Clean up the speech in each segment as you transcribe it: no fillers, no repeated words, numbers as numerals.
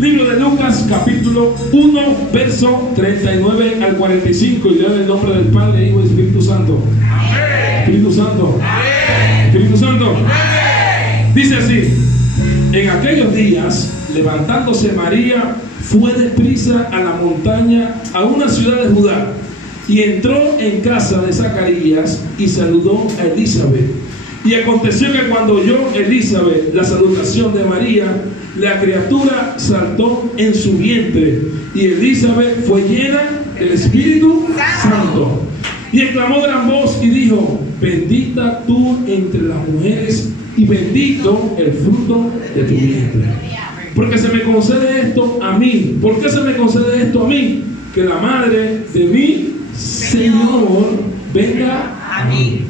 Libro de Lucas, capítulo 1, verso 39 al 45. Y leo en el nombre del Padre, Hijo y Espíritu Santo. Amén. Espíritu Santo. Amén. Espíritu Santo. Amén. Dice así: en aquellos días, levantándose María, fue deprisa a la montaña, a una ciudad de Judá, y entró en casa de Zacarías y saludó a Elizabeth. Y aconteció que cuando oyó Elizabeth la salutación de María, la criatura saltó en su vientre, y Elizabeth fue llena del Espíritu Santo. Y exclamó gran voz y dijo: bendita tú entre las mujeres, y bendito el fruto de tu vientre. Porque se me concede esto a mí. ¿Por qué se me concede esto a mí? Que la madre de mi Señor venga a mí.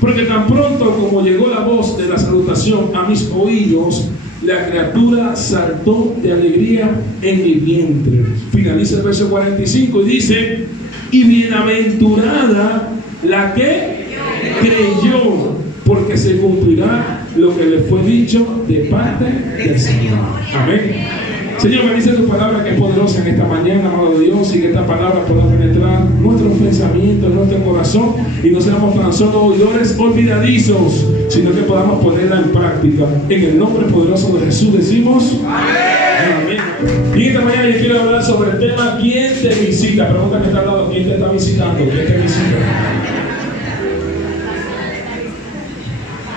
Porque tan pronto como llegó la voz de la salutación a mis oídos, la criatura saltó de alegría en mi vientre. Finaliza el verso 45 y dice: y bienaventurada la que creyó, porque se cumplirá lo que le fue dicho de parte del Señor. Amén. Señor, bendice tu palabra que es poderosa en esta mañana, amado Dios, y que esta palabra pueda penetrar nuestros pensamientos, nuestro corazón, y no seamos tan solo oidores olvidadizos, sino que podamos ponerla en práctica. En el nombre poderoso de Jesús decimos amén. Y esta mañana yo quiero hablar sobre el tema: ¿quién te visita? Pregunta que está al lado: ¿quién te está visitando? ¿Quién te visita?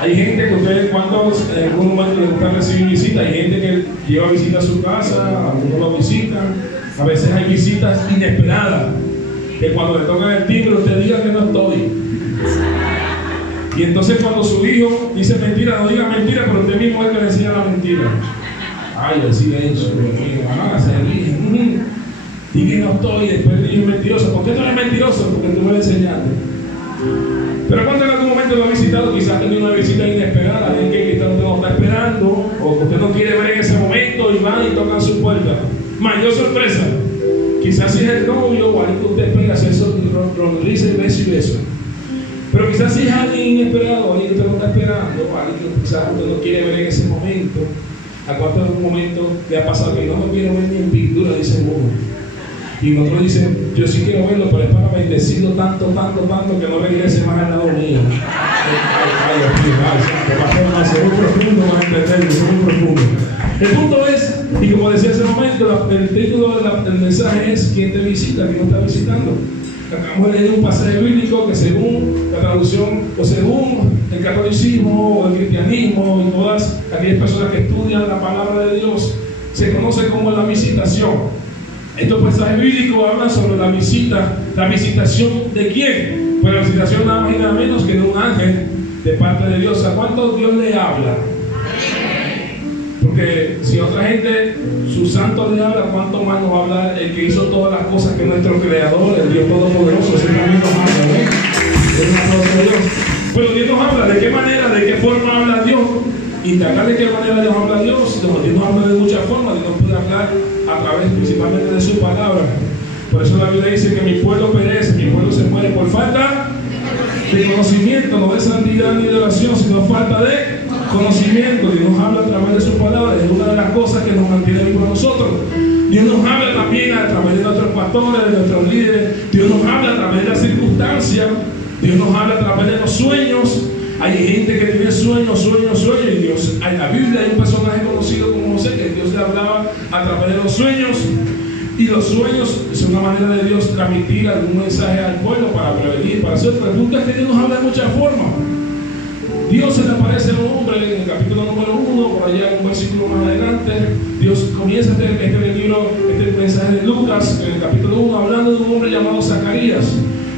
Hay gente que ustedes, cuando en algún momento les gusta recibir visita, hay gente que lleva visita a su casa, algunos lo visitan. A veces hay visitas inesperadas, que cuando le tocan el timbre usted diga que no estoy. Y entonces cuando su hijo dice mentira, no diga mentira, pero usted mismo es que le enseña la mentira. Ay, el silencio, se ríe. Diga que no estoy, y después el niño es mentiroso. ¿Por qué tú eres mentiroso? Porque tú me lo enseñaste. Pero cuando en algún momento lo ha visitado, quizás tenía una visita inesperada, alguien que usted no está esperando, o que usted no quiere ver en ese momento, y van y tocan su puerta. Mayor sorpresa. Quizás si es el novio o alguien que usted espera, eso sonrisa y beso. Pero quizás si es alguien inesperado, alguien que usted no está esperando, alguien que quizás usted no quiere ver en ese momento. ¿A cuánto en algún momento le ha pasado que no me quiero ver ni en pintura, dice uno? Y nosotros dicen: yo sí quiero verlo, pero es para bendecirlo tanto que no regrese más al lado mío. Es muy profundo, van a entender, es muy profundo. El punto es, y como decía hace un momento, el título del mensaje es: ¿quién te visita? ¿Quién no está visitando? Acabamos de leer un pasaje bíblico que, según la traducción, o según el catolicismo o el cristianismo y todas aquellas personas que estudian la palabra de Dios, se conoce como la visitación. Estos pasajes bíblicos hablan sobre la visita. ¿La visitación de quién? Pues la visitación nada más y nada menos que de un ángel de parte de Dios. ¿A cuánto Dios le habla? Porque si a otra gente, sus santos le habla, ¿cuánto más nos va a hablar el que hizo todas las cosas, que es nuestro creador, el Dios Todopoderoso? Ese también nos habla, ¿eh? Es una cosa de Dios. Pero Dios nos habla. ¿De qué manera? ¿De qué forma habla Dios? Indagar de qué manera Dios habla a Dios. Dios nos habla de muchas formas. Dios puede hablar a través principalmente de su palabra. Por eso la Biblia dice que mi pueblo perece, mi pueblo se muere por falta de conocimiento, no de santidad ni de oración, sino falta de conocimiento. Dios nos habla a través de su palabra. Es una de las cosas que nos mantiene vivos a nosotros. Dios nos habla también a través de nuestros pastores, de nuestros líderes. Dios nos habla a través de las circunstancias. Dios nos habla a través de los sueños. Hay gente que tiene sueños, y Dios, en la Biblia hay un personaje conocido como José, que Dios le hablaba a través de los sueños, y los sueños es una manera de Dios transmitir algún mensaje al pueblo para prevenir, para hacer. Pero el punto es que Dios nos habla de muchas formas. Dios se le aparece a un hombre en el capítulo número 1, por allá un versículo más adelante. Dios comienza este mensaje de Lucas, en el capítulo 1, hablando de un hombre llamado Zacarías,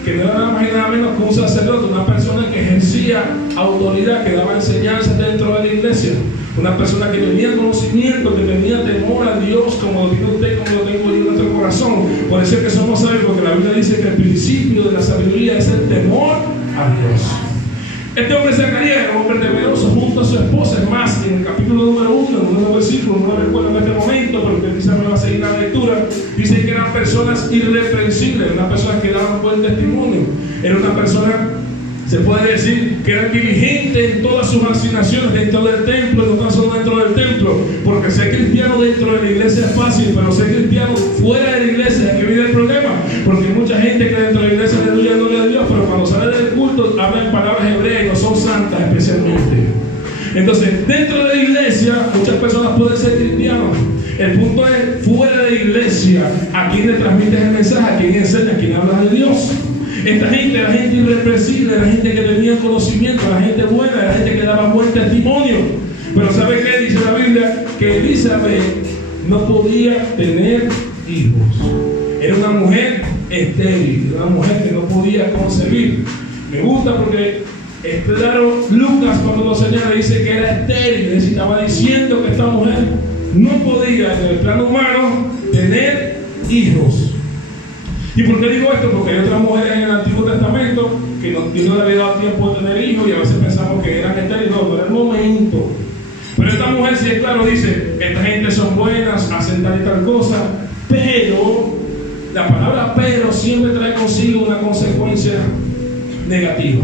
que no era nada más y nada menos que un sacerdote, una persona que ejercía autoridad, que daba enseñanzas dentro de la iglesia, una persona que tenía conocimiento, que tenía temor a Dios, como lo tiene usted, como lo tengo yo en nuestro corazón. Por eso es que somos sabios, porque la Biblia dice que el principio de la sabiduría es el temor a Dios. Este hombre Zacarías era un hombre temeroso junto a su esposa. Es más, en el capítulo número 1, en uno de los versículos, no recuerdo en este momento, pero que quizás me va a seguir la lectura, dice que eran personas irreprensibles, unas personas que daban buen testimonio. Era una persona, se puede decir, que era diligente en todas sus asignaciones dentro del templo, no tan solo dentro del templo, ejemplo, porque ser cristiano dentro de la iglesia es fácil, pero ser cristiano fuera de la iglesia es que viene el problema, porque hay mucha gente que dentro de la iglesia aleluya, gloria a Dios, pero cuando sale del culto hablan palabras hebreas y no son santas especialmente. Entonces, dentro de la iglesia muchas personas pueden ser cristianos. El punto es, fuera de la iglesia, ¿a quién le transmites el mensaje? ¿A quién enseñas? ¿A quién hablas de Dios? Esta gente, la gente irrepresible, la gente que tenía conocimiento, la gente buena, la gente que daba buen testimonio. Pero ¿sabe qué dice la Biblia? Que Elizabeth no podía tener hijos. Era una mujer estéril, una mujer que no podía concebir. Me gusta porque es claro, Lucas cuando lo señala dice que era estéril, es decir, estaba diciendo que esta mujer no podía en el plano humano tener hijos. ¿Y por qué digo esto? Porque hay otras mujeres en el Antiguo Testamento que no le había dado tiempo de tener hijos y a veces pensamos que eran estériles, no era el momento. Pero esta mujer sí es claro, dice, esta gente son buenas, hacen tal y tal cosa, pero la palabra pero siempre trae consigo una consecuencia negativa.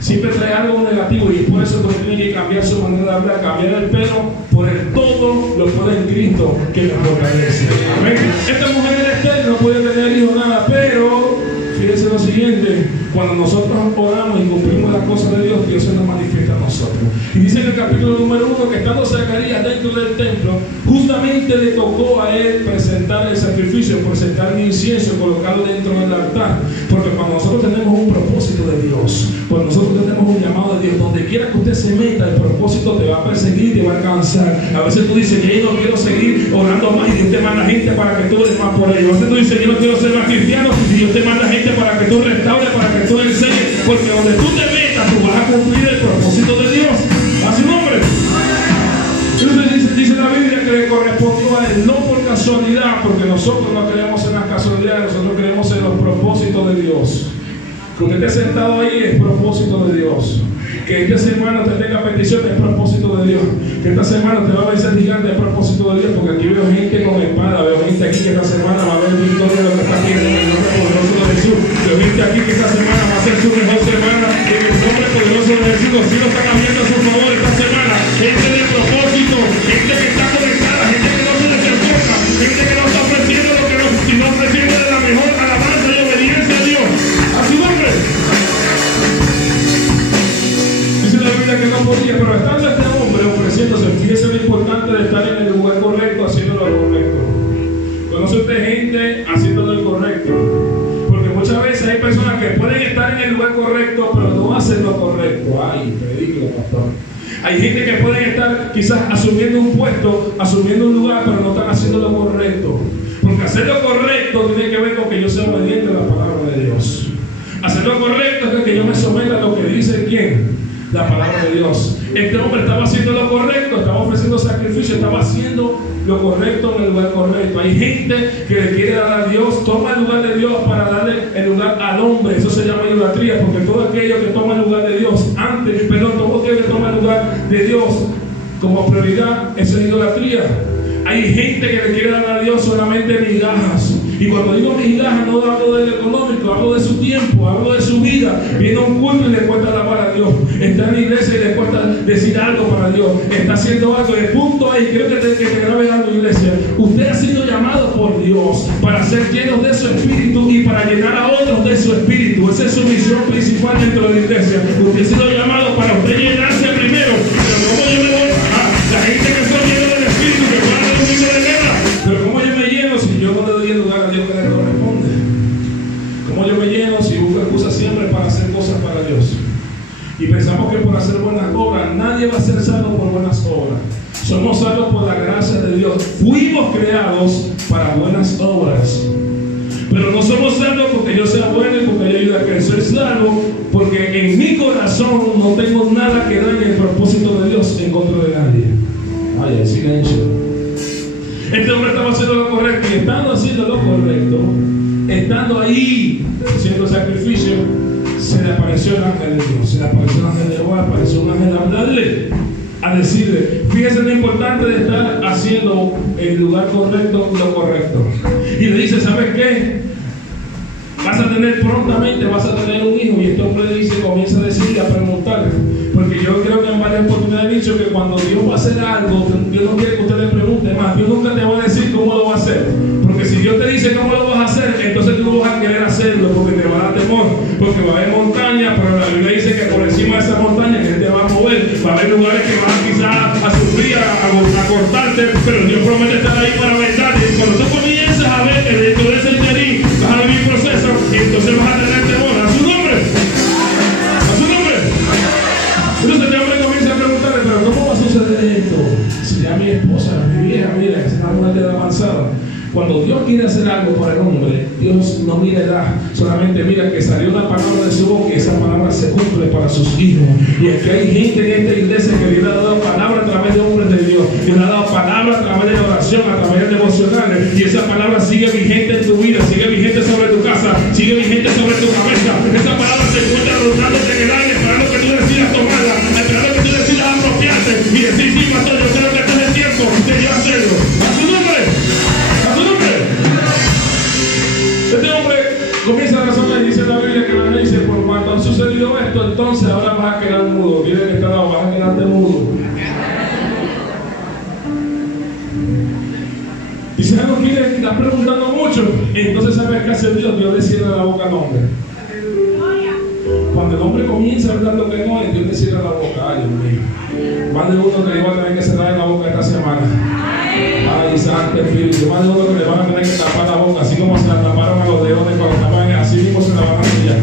Siempre trae algo negativo y por eso usted tiene que cambiar su manera de hablar, cambiar el pero por el todo lo puede en Cristo que nos fortalece. Amén. Esta mujer era estéril, no puede tener hijos, nada, pero fíjense lo siguiente: cuando nosotros oramos y cumplimos las cosas de Dios, Dios se nos manifiesta a nosotros. Y dice en el capítulo número 1 que estando Zacarías dentro del templo, justamente le tocó a él presentar el sacrificio, presentar el incienso, colocarlo dentro del altar. Porque cuando nosotros tenemos un propósito de Dios, cuando nosotros tenemos un llamado de Dios, donde quiera que usted se meta, el propósito te va a perseguir, te va a alcanzar. A veces tú dices que yo no quiero seguir orando más y Dios te manda gente para que tú eres más por ello. A veces tú dices yo no quiero ser más cristiano y Dios te manda gente para que tú restaures, para que tú enseñes, porque donde tú te metas tú vas a cumplir el propósito de Dios. A su nombre. Entonces dice la Biblia que le correspondió a él, no por casualidad, porque nosotros no creemos en las casualidades, nosotros creemos en los propósitos de Dios. Que usted esté sentado ahí es propósito de Dios. Que esta semana te tenga peticiones es propósito de Dios. Que esta semana te va a vencer gigante es propósito de Dios. Porque aquí veo gente con espada, veo gente aquí que esta semana va a haber victoria de lo que está aquí en el nombre poderoso de Jesús. Veo gente aquí que esta semana va a ser su mejor semana en el nombre poderoso de Jesús. Los cielos están abiertos a su favor esta semana. Gente de propósito, gente que está conectada, gente que no se desenfoca, gente que no está ofreciendo lo que no, sino ofreciendo de la mejor alabanza y obediencia a Dios. A su nombre. Dice la Biblia que no podía, pero estando este hombre ofreciéndose, fíjese lo importante de estar en el lugar correcto, haciendo lo correcto. Conoce usted gente haciendo lo correcto. Porque muchas veces hay personas que pueden estar en el lugar correcto, pero no hacen lo correcto. Ay, predíquelo, pastor. Hay gente que pueden estar quizás asumiendo un puesto, asumiendo un lugar, pero no están haciendo lo correcto. Porque hacer lo correcto tiene que ver con que yo sea obediente a la palabra de Dios. Hacer lo correcto es que yo me someta a lo que dice ¿quién? La palabra de Dios. Este hombre estaba haciendo lo correcto, estaba ofreciendo sacrificio, estaba haciendo lo correcto en el lugar correcto. Hay gente que le quiere dar a Dios, toma el lugar de Dios para darle el lugar al hombre. Eso se llama idolatría, porque todo aquello que toma el lugar de Dios todo aquello que toma el lugar de Dios como prioridad, eso es idolatría. Hay gente que le quiere dar a Dios solamente migajas. Y cuando digo migajas no hablo del económico, hablo de su tiempo, hablo de su vida. Viene a un culto y le cuesta alabar a Dios. Está en la iglesia y le cuesta decir algo para Dios. Está haciendo algo. El punto es, creo que te grabes algo, iglesia. Usted ha sido llamado por Dios para ser llenos de su espíritu y para llenar a otros de su espíritu. Esa es su misión principal dentro de la iglesia. Usted ha sido llamado para usted llenarse primero. Pero como yo me voy a la gente que son llenos del espíritu, que van a dar un poquito de guerra. Pero como yo me lleno si yo no le doy el lugar a Dios que le corresponde? Como yo me lleno si busco excusas siempre para hacer cosas para Dios? Y pensamos que por hacer buenas obras, nadie va a ser salvo por buenas obras. Somos salvos por la gracia de Dios. Fuimos creados para buenas obras. Pero no somos salvos porque yo sea bueno y porque yo ayude a que soy salvo, porque en mi corazón no tengo nada que dañe el propósito de Dios en contra de nadie. Ay, silencio. Este hombre estaba haciendo lo correcto y estando haciendo lo correcto, estando ahí haciendo sacrificio, se le apareció el ángel de Dios, se le apareció el ángel de Jehová, apareció un ángel a hablarle, a decirle, fíjese lo importante de estar haciendo en el lugar correcto lo correcto. Y le dice, ¿sabes qué? Vas a tener prontamente, vas a tener un hijo. Y este hombre dice, comienza a decir, a preguntar, porque yo creo que en varias varias oportunidades he dicho que cuando Dios va a hacer algo, Dios no quiere que usted le pregunte más. Dios nunca te va a decir cómo lo va a hacer. Porque si Dios te dice cómo lo vas a hacer, entonces tú no vas a querer hacerlo porque te va a dar temor. Porque va a haber montañas, pero la Biblia dice que por encima de esa montaña que te va a mover, va a haber lugares que vas quizás a sufrir, a cortarte, pero Dios promete estar ahí para vendarte. Y cuando tú comienzas a ver que dentro de ese interín vas a vivir proceso, entonces vas a tener temor. A su nombre. A su nombre. Entonces este hombre comienza a preguntarle, pero ¿cómo va a suceder esto? Si ya mi esposa, mi vieja, mira, que se está en una edad avanzada. Cuando Dios quiere hacer algo para el hombre, Dios no mira edad, solamente mira que salió una palabra de su boca y esa palabra se cumple para sus hijos. Y es que hay gente en esta iglesia que Dios le ha dado palabra a través de hombres de Dios, Dios le ha dado palabra a través de la oración, a través de devocionales, y esa palabra sigue vigente en tu vida, sigue vigente sobre tu casa, sigue vigente sobre tu cabeza. Esa palabra se encuentra rotándote en el aire, esperando que tú decidas tomarla, esperando que tú decidas apropiarte y decir, sí, pastor, yo creo que este es el tiempo de yo hacerlo. ¡A su nombre! Este hombre comienza a razonar y dice la Biblia que la dice, por cuanto ha sucedido esto, entonces ahora vas a quedar mudo. Dile que está lado, vas a quedarte mudo. Dice, no quiere, está preguntando mucho. Entonces, ¿sabes qué hace Dios? Dios le cierra la boca al hombre. Cuando el hombre comienza a hablar lo que no es, Dios le cierra la boca. Ay, Dios mío. Más de uno que le va a tener que cerrar la boca esta semana. Ay, Santo Espíritu. Más de uno que le van a tener que tapar la boca, así como se la taparon a los leones cuando estaban, así mismo se la van a sellar.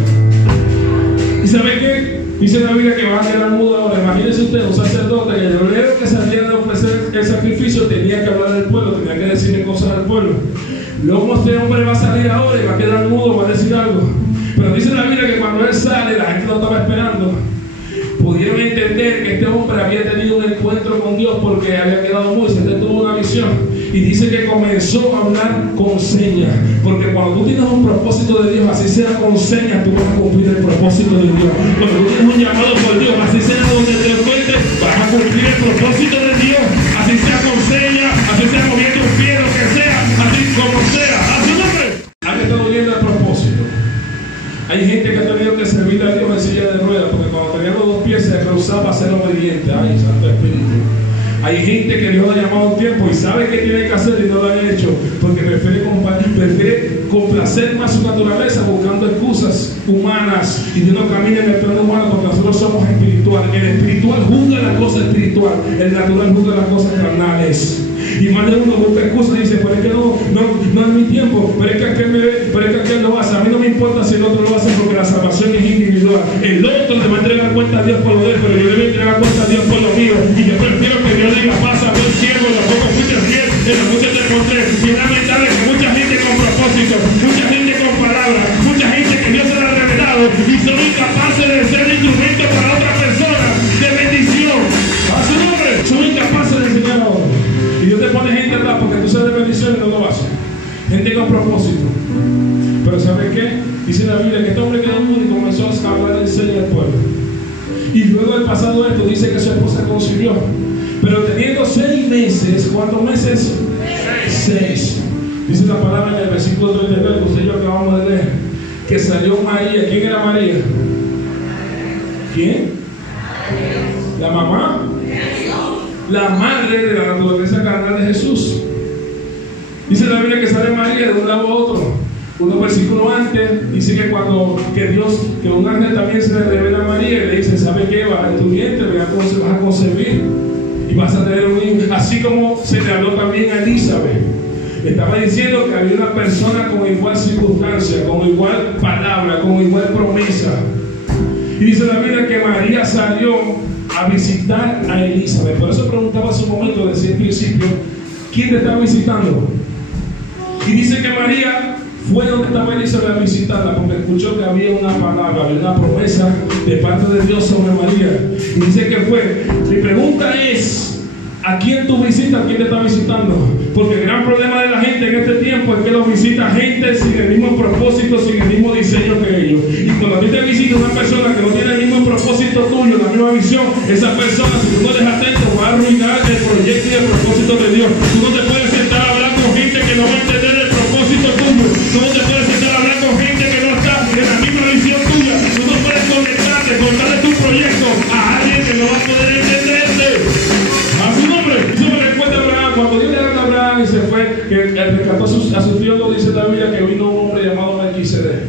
¿Y sabe qué? Dice la Biblia que va a quedar mudo ahora. Imagínese usted, un sacerdote que el obrero que salía de ofrecer el sacrificio tenía que hablar del pueblo, tenía que decirle cosas al pueblo. Luego este hombre va a salir ahora y va a quedar mudo, va a decir algo. Pero dice la Biblia que cuando él sale, la gente lo estaba esperando. Pudieron entender que este hombre había tenido un encuentro con Dios porque había quedado mudo, se tuvo una visión. Y dice que comenzó a hablar con señas. Porque cuando tú tienes un propósito de Dios, así sea con señas, tú vas a cumplir el propósito de Dios. Cuando tú tienes un llamado por Dios, así sea donde te encuentres, vas a cumplir el propósito de Dios. Así sea con señas, así sea moviendo un pie, lo que sea, así como sea. ¡A su nombre! ¿Han estado viendo el propósito? Hay gente que ha tenido que servir a Dios en silla de ruedas, porque cuando tenía los dos pies se rehusaba a ser obediente. Ay, Santo Espíritu. Hay gente que Dios ha llamado un tiempo y sabe qué tiene que hacer y no lo han hecho, porque prefiere complacer más su naturaleza buscando excusas humanas y Dios no camina en el plano humano porque nosotros somos espiritual. El espiritual juzga las cosas espirituales, el natural juzga las cosas carnales. Y más de uno busca excusas y dice, pero es que no es mi tiempo, pero es que aquel me ve, pero es que aquel lo hace. A mí no me importa si el otro lo hace porque la salvación es individual. El otro le va a entregar cuenta a Dios por lo de él, pero yo le voy a entregar cuenta a Dios por lo mío. Y yo prefiero que Dios diga, pasa, buen siervo, en lo poco fuiste fiel, en lo mucho te encontré. Y es lamentable que mucha gente con propósito, mucha gente con palabras, mucha gente que Dios se la ha revelado y son incapaces de ser instrumento para otra persona de bendición. A su nombre, son incapaces de enseñar a otros. Y Dios te pone gente atrás porque tú sabes de bendición y no lo haces. Gente con propósito. Pero ¿sabes qué? Dice la Biblia que este hombre quedó mudo y comenzó a hablar en serio al pueblo. Y luego de pasado esto, dice que su esposa concibió. Pero teniendo 6 meses, ¿cuántos meses? 6. Dice la palabra en el versículo 39, que usted y yo acabamos de leer, que salió María. ¿Quién era María? ¿Quién? ¿La mamá? La madre de la naturaleza carnal de Jesús. Dice la Biblia que sale María de un lado a otro. Unos versículos antes dice que cuando que un ángel también se le revela a María y le dice, ¿sabe qué? Vas a tu vientre, vas a concebir y vas a tener un hijo. Así como se le habló también a Elizabeth. Estaba diciendo que había una persona con igual circunstancia, con igual palabra, con igual promesa. Y dice la Biblia que María salió a visitar a Elizabeth. Por eso preguntaba hace un momento, decía al principio, ¿quién te estaba visitando? Y dice que María fue donde estaba Elizabeth a visitarla porque escuchó que había una palabra, había una promesa de parte de Dios sobre María. Y dice que fue. Mi pregunta es, ¿a quién tú visitas? ¿A quién te está visitando? Porque el gran problema de la gente en este tiempo es que los visita gente sin el mismo propósito, sin el mismo diseño que ellos. Y cuando a ti te visita una persona que no tiene el mismo propósito tuyo, la misma visión, esa persona, si tú no eres atento, va a arruinar el proyecto y el propósito de Dios. Tú no te puedes sentar a hablar con gente que no va a entender el propósito tuyo. Tú no te puedes sentar a hablar con gente que no está en la misma visión tuya. Tú no puedes contarle tu proyecto a alguien que no va a poder entender. que rescató a su tío, lo dice la Biblia, que vino un hombre llamado Melquisedec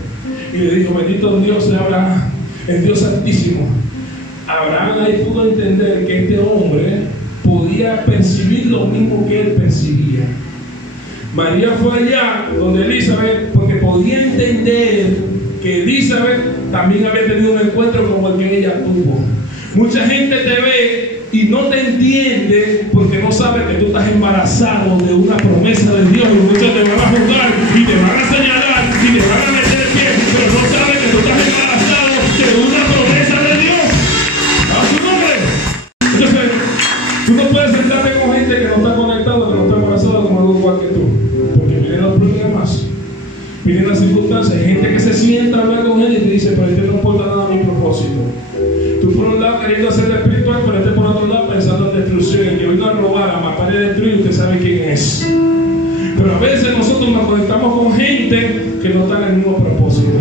y le dijo: bendito Dios de Abraham, el Dios Santísimo. Abraham ahí pudo entender que este hombre podía percibir lo mismo que él percibía. María fue allá donde Elizabeth, porque podía entender que Elizabeth también había tenido un encuentro como el que ella tuvo. Mucha gente te ve y no te entiende porque no sabe que tú estás embarazado de una promesa de Dios, y muchos te van a juzgar y te van a señalar y te van a meter el pie, pero no saben que tú estás embarazado de una promesa de Dios. ¡A su nombre! Entonces, tú no puedes sentarte con gente que no está conectada, que no está embarazada como algo igual que tú, porque vienen los problemas, vienen las circunstancias. Hay gente que se sienta a hablar con él y te dice: pero este no importa nada a mi propósito. Tú por un lado queriendo hacer espiritual, pero este por otro lado pensando en destrucción, en que vino a robar, a matar y a destruir. Usted sabe quién es. Pero a veces nosotros nos conectamos con gente que no está en el mismo propósito.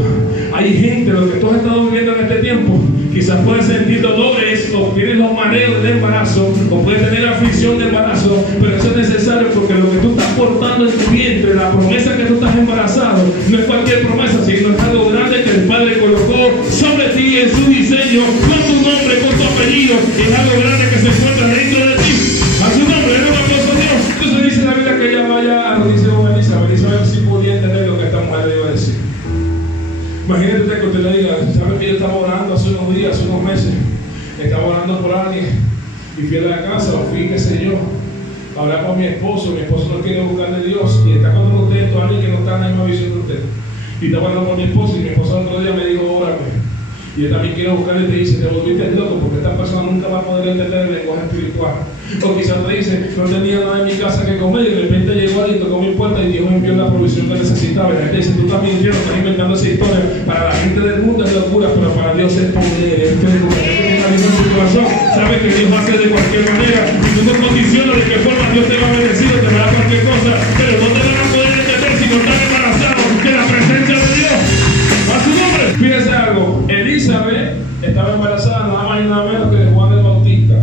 Hay gente, lo que tú has estado viviendo en este tiempo, quizás puedes sentir dolores, o tienes los mareos del embarazo, o puedes tener la aflicción del embarazo, pero eso es necesario porque lo que tú estás portando en tu vientre, la promesa que tú estás embarazado, no es cualquier promesa, sino es algo grande que el Padre colocó sobre ti en su diseño, con tu nombre, con tu apellido, es algo grande que se encuentra dentro de ti. A su nombre, es un aplauso a Dios. Entonces dice la Biblia que ella vaya a lo dice Elizabeth, Elizabeth sí podía entender lo que esta mujer le iba a decir. Imagínate que usted le diga: ¿sabes que yo estaba orando hace unos días, hace unos meses? Estaba orando por alguien y fui a la casa, o fui, qué sé yo, a hablar con mi esposo no quiere buscar de Dios, y está con usted, alguien que no está en la misma visión de usted. Y estaba hablando con mi esposo, y mi esposo el otro día me dijo: órame. Y él también quiere buscar y te dice: te volviste loco, porque esta persona nunca va a poder entender el lenguaje espiritual. O quizás te dice: no tenía nada en mi casa que comer, y de repente llegó alguien, tocó mi puerta y Dios me envió la provisión que necesitaba. Y la gente dice: tú estás mintiendo, estás inventando esa historia. Para la gente del mundo es locura, pero para Dios es poder. Es que una visión en su corazón, sabe que Dios hace de cualquier manera, y tú no condicionas de qué forma Dios te va a bendecir, te va a dar cualquier cosa, pero no te van a poder entender si no estás embarazado de la presencia de Dios. A su nombre. Fíjense algo, Elizabeth estaba embarazada nada más y nada menos que de Juan el Bautista,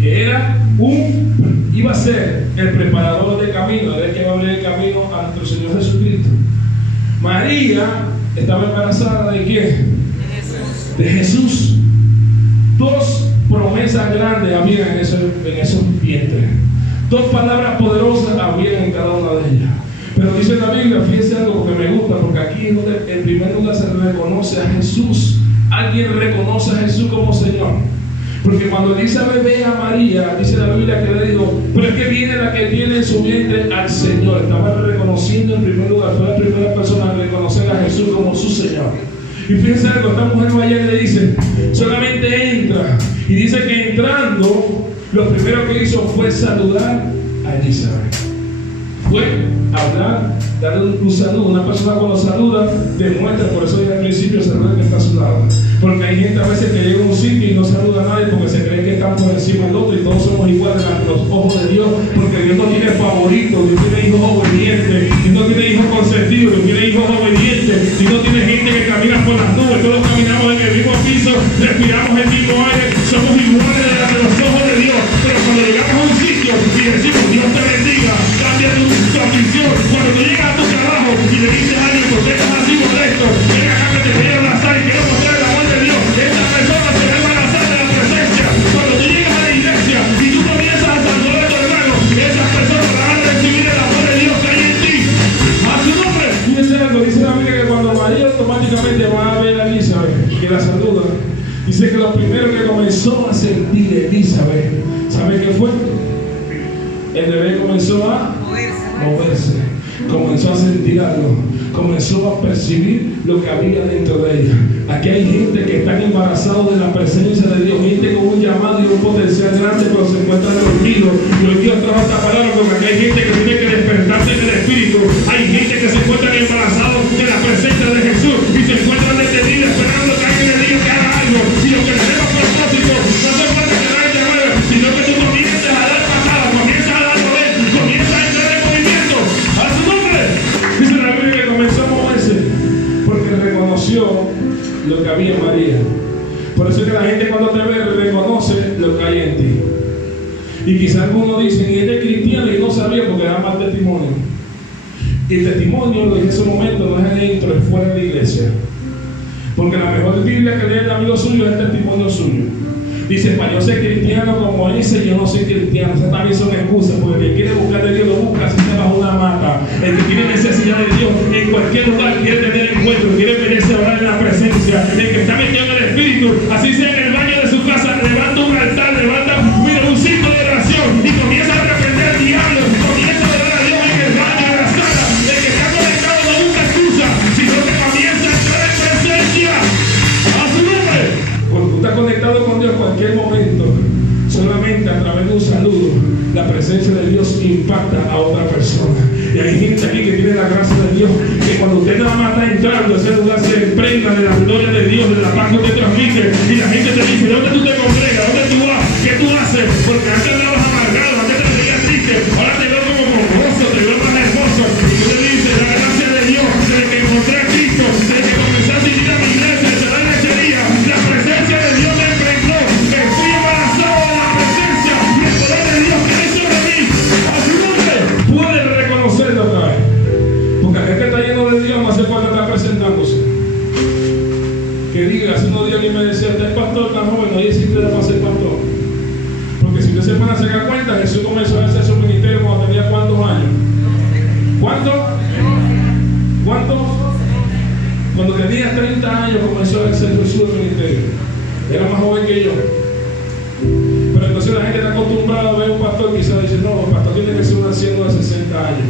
que era iba a ser el preparador del camino, era el que va a abrir el camino a nuestro Señor Jesucristo. María estaba embarazada ¿de quién? De Jesús. Dos promesas grandes había en esos vientres. Dos palabras poderosas había en cada una de ellas. Pero dice la Biblia, fíjense algo que me gusta, porque aquí en primer lugar se reconoce a Jesús. Alguien reconoce a Jesús como Señor. Porque cuando Elizabeth ve a María, dice la Biblia que le dijo: pero es que viene la que tiene en su vientre al Señor. Estaba reconociendo en primer lugar, fue la primera persona a reconocer a Jesús como su Señor. Y fíjense algo, esta mujer vaya y le dice: solamente entra. Y dice que entrando, lo primero que hizo fue saludar a Elizabeth. Fue hablar, darle un saludo. Una persona cuando saluda demuestra, por eso ya al principio saluda que está a su lado. Porque hay gente a veces que llega a un sitio y no saluda a nadie porque se cree que están por encima del otro, y todos somos iguales a los ojos de Dios, porque Dios no tiene favoritos, Dios tiene hijos obedientes, Dios no tiene hijos consentidos, Dios tiene hijos obedientes, Dios no tiene gente que camina por las nubes, todos caminamos en el mismo piso, respiramos el mismo aire, somos iguales delante de los ojos de Dios. Pero cuando llegamos a un sitio y decimos: Dios te bendiga, cambia tu aflicción. Cuando tú llegas a tu trabajo y le dices a alguien: ¿por qué estás así molesto? Ven acá que te voy a abrazar y quiero mostrar el amor de Dios. Esta persona se va a abrazar de la presencia. Cuando tú llegas a la iglesia y tú comienzas a saludar a tu hermano, esas personas van a recibir el amor de Dios que hay en ti. A su nombre. Fíjense algo, dice la Biblia que cuando María automáticamente va a ver a Elizabeth, que la saluda, dice que lo primero que comenzó a sentir Elizabeth, ¿sabe qué fue? El bebé comenzó a moverse, comenzó a sentir algo, comenzó a percibir lo que había dentro de ella. Aquí hay gente que están embarazados de la presencia de Dios, gente con un llamado y un potencial grande, pero se encuentran dormidos. Y hoy Dios trajo esta palabra porque aquí hay gente que tiene que despertarse en el espíritu. Hay gente que se encuentran embarazados de la presencia de Jesús y se encuentran detenidos esperando que alguien le diga que haga algo. Y lo que tenemos propósito no se puede quedar en llamada, sino que tú comienzas a dar patada, comienzas a dar poder, comienzas a entrar en movimiento. A su nombre. Dice la Biblia que comenzó a moverse porque reconoció lo que había en María. Por eso es que la gente cuando te ve reconoce lo que hay en ti. Y quizás algunos dicen: y él es cristiano y no sabía porque da mal testimonio. Y el testimonio, lo dije en ese momento, no es adentro, es fuera de la iglesia. Porque la mejor Biblia que lee el amigo suyo es el testimonio suyo. Dice, para yo ser cristiano como ese, yo no soy cristiano. Esas también son excusas, porque el que quiere buscar de Dios lo busca, así se bajo una mata. El que tiene necesidad de Dios, en cualquier lugar quiere tener encuentro, quiere venirse a orar en la presencia. El que está metido en el Espíritu, así sea en el baño de su casa, levanta un altar, levanta un ciclo de oración y comienza a reprender al diablo, comienza a orar a Dios en el baño, en la sala. El que está conectado no busca excusa, sino que comienza a entrar en presencia. A su nombre. Cuando tú estás conectado con Dios, cualquier momento, solamente a través de un saludo, la presencia de Dios impacta a otra persona. Y hay gente aquí que tiene la gracia de Dios, que cuando usted nada más está entrando, ese lugar se impregna de la gloria de Dios, de la paz que usted transmite, y la gente te dice, ¿dónde tú te congregas? ¿Dónde tú vas? ¿Qué tú haces? Porque antes andabas amargado, antes te veías triste, ahora te veo como con gozo, te veo más hermoso. Y tú le dices, la gracia de Dios, desde que encontré a Cristo, desde que comencé a asistir a mi iglesia, se da lechería, la presencia de Dios me impregnó, que estoy embarazado de la presencia y el poder de Dios que hay sobre mí. A su nombre, puede reconocerlo otra vez. Porque aquel que está lleno de Dios no hace falta estar presentándose. Que diga, hace unos días alguien me decía, usted es pastor tan joven, no existe edad para ser pastor. Porque si usted se pone a sacar cuenta, Jesús comenzó a hacer su ministerio cuando tenía ¿cuántos años? ¿Cuántos? ¿Cuántos? Cuando tenía 30 años comenzó a hacer su ministerio. Era más joven que yo. Pero entonces la gente está acostumbrada a ver un pastor, quizás dice, no, el pastor tiene que ser un anciano de 60 años.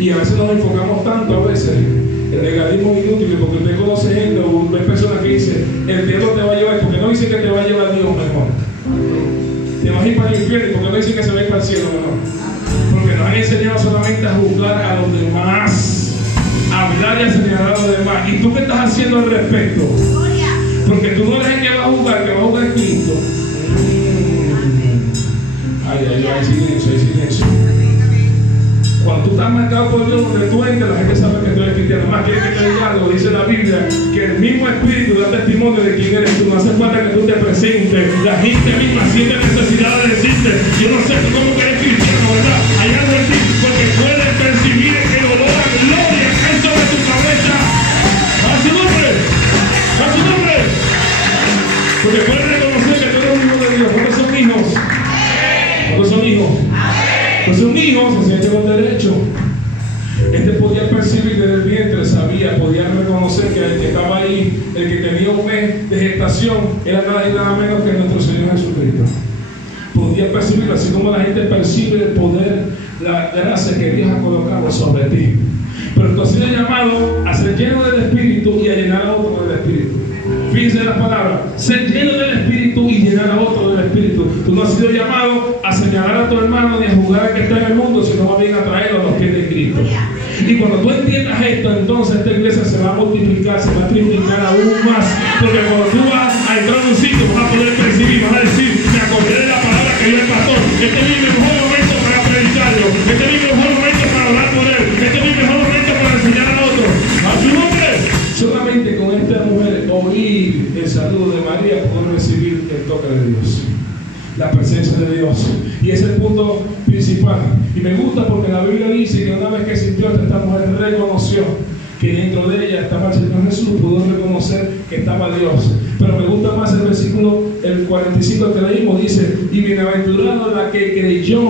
Y a veces nos enfocamos tanto, a veces, en legalismo inútil, porque usted conoce gente o ve personas que dicen, el diablo te va a llevar, porque no dice que te va a llevar Dios mejor. Te vas a ir para el infierno, porque no dice que se va a ir para el cielo mejor. Porque nos han enseñado solamente a juzgar a los demás, a hablar y a señalar a los demás. ¿Y tú qué estás haciendo al respecto? Porque tú no eres el que va a juzgar, que va a juzgar es Cristo. Ay, hay silencio, hay silencio. Cuando tú estás marcado por Dios, donde tú entras, la gente sabe que tú eres cristiano. Más quiere que te diga algo, dice la Biblia, que el mismo Espíritu da testimonio de quién eres tú. No hace falta que tú te presentes. La gente misma siente necesidad de decirte, yo no sé tú cómo que eres cristiano, ¿verdad? Hay algo en ti, porque puedes percibir el olor a gloria que hay sobre tu cabeza. ¡A su nombre! ¡A su nombre! Porque puedes reconocer que tú eres un hijo de Dios. ¿Cuántos son hijos? ¿Cuántos son hijos? Pues un hijo se siente con derecho. Este podía percibir desde el vientre, sabía, podía reconocer que el que estaba ahí, el que tenía un mes de gestación, era nada y nada menos que nuestro Señor Jesucristo. Podía percibirlo, así como la gente percibe el poder, la gracia que Dios ha colocado sobre ti. Pero tú has sido llamado a ser lleno del Espíritu y a llenar a otro del Espíritu. Fíjense la palabra, ser lleno del Espíritu y llenar a otro del Espíritu. Tú no has sido llamado a señalar a tu hermano ni a juzgar al que está en el mundo, sino más bien a traerlo a los pies de Cristo. Y cuando tú entiendas esto, entonces esta iglesia se va a multiplicar, se va a triplicar aún más. Porque cuando tú vas a entrar en un sitio, vas a poder percibir, vas a decir, me acordé de la palabra que dio el pastor. Este es mi mejor momento para predicarlo. Este es mi mejor momento para hablar por él. Este es mi mejor momento para enseñar a otro. A su nombre. Solamente con esta mujer oír el saludo de María poder recibir el toque de Dios, la presencia de Dios. Y ese es el punto principal. Y me gusta porque la Biblia dice que una vez que sintió esta mujer reconoció que dentro de ella estaba el Señor Jesús, pudo reconocer que estaba Dios. Pero me gusta más el versículo, el 45 que leímos, dice, y bienaventurada la que creyó,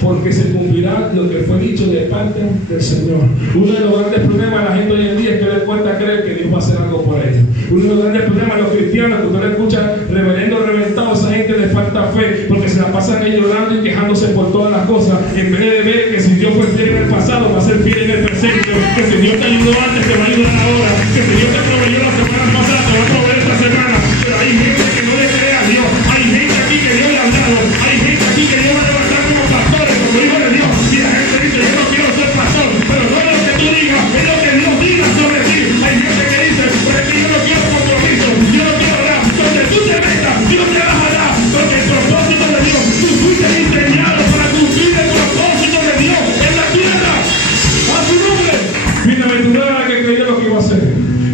porque se cumplirá lo que fue dicho de parte del Señor. Uno de los grandes problemas de la gente hoy en día es que le cuesta creer que Dios va a hacer algo por ellos. Uno de los grandes problemas de los cristianos, que usted le escucha reverendo reventado, esa gente le falta fe, porque se la pasan ahí llorando y quejándose por todas las cosas, en vez de ver que si Dios fue fiel en el pasado, va a ser fiel en el presente, que si Dios te ayudó antes, te va a ayudar ahora, que si Dios te proveyó la semana pasada, te va a proveer esta semana. Pero hay gente que no le cree a Dios, hay gente aquí que Dios le ha hablado, hay gente aquí que Dios va a levantar como pastores, como hijos de Dios, y la gente dice, yo no quiero ser pastor, pero no es lo que tú digas, es lo que Dios diga sobre ti. Hay gente que dice, pero es que yo no quiero compromiso, yo no quiero orar, donde tú te metas, Dios te va a dar, porque el propósito de Dios, tú fuiste diseñado para cumplir el propósito de Dios en la tierra. A su nombre. Bienaventurada que creyó lo que iba a hacer.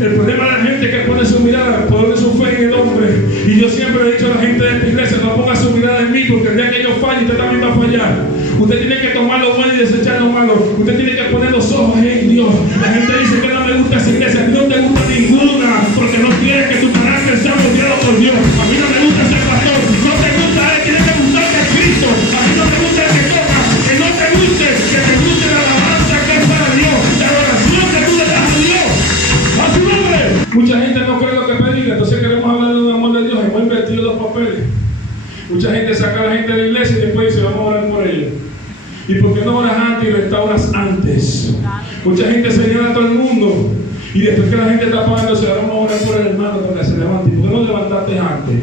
El problema de la gente que pone su mirada, pone su fe en el hombre. Y yo siempre he dicho a la gente de esta iglesia, no ponga su mirada en mí, porque el día que yo falle, usted también va a fallar. Usted tiene que tomar lo bueno y desechar lo malo. Usted tiene que poner los ojos en Dios. La gente dice que no me gusta esa iglesia. A mí no te gusta ninguna, porque no quieres que tu carácter sea moldeado por Dios. A mí no me gusta ser pastor. No te gusta, tiene que gustarte a Cristo. A mí no me gusta el que toca. Que no te guste, que te guste la alabanza que es para Dios, la adoración que tú le das a Dios. A su nombre. Mucha gente no cree lo que predica, entonces queremos hablar de un amor de Dios. Hemos invertido los papeles. Mucha gente saca a la gente de la iglesia y después dice, vamos a orar por ellos. ¿Y por qué no oras antes y restauras antes? Mucha gente se llena a todo el mundo y después que la gente está pagando, se vamos a orar por el hermano para que se levante. ¿Por qué no levantaste antes?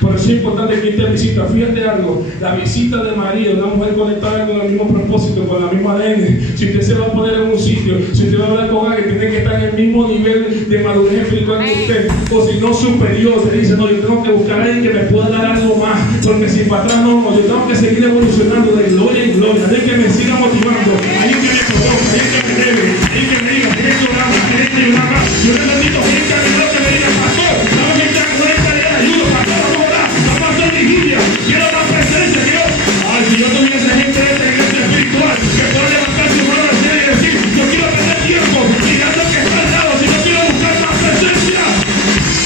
Por eso es importante que te visita. Fíjate algo, la visita de María, una mujer conectada con el mismo propósito, con la misma ADN. Si usted se va a poner en un sitio, si usted va a hablar con alguien, tiene que estar en el mismo nivel de madurez espiritual que usted, o si no superior. Se dice, no, yo tengo que buscar a alguien que me pueda dar algo más, porque si para atrás no, yo tengo que seguir evolucionando de gloria en gloria, alguien que me siga motivando, alguien que me provoque, alguien que me debe, alguien que me diga, que esto más, que esto y más. Yo necesito gente que me diga, pastor, ¿sabes que está con esta idea? Ayuda, pastor, vamos a hacer vigilia, quiero más presencia, Dios. Ay, si yo tuviese gente de esta iglesia espiritual que pueda levantar su mano al cielo y decir, yo quiero perder tiempo mirando que está al lado, si no quiero buscar más presencia.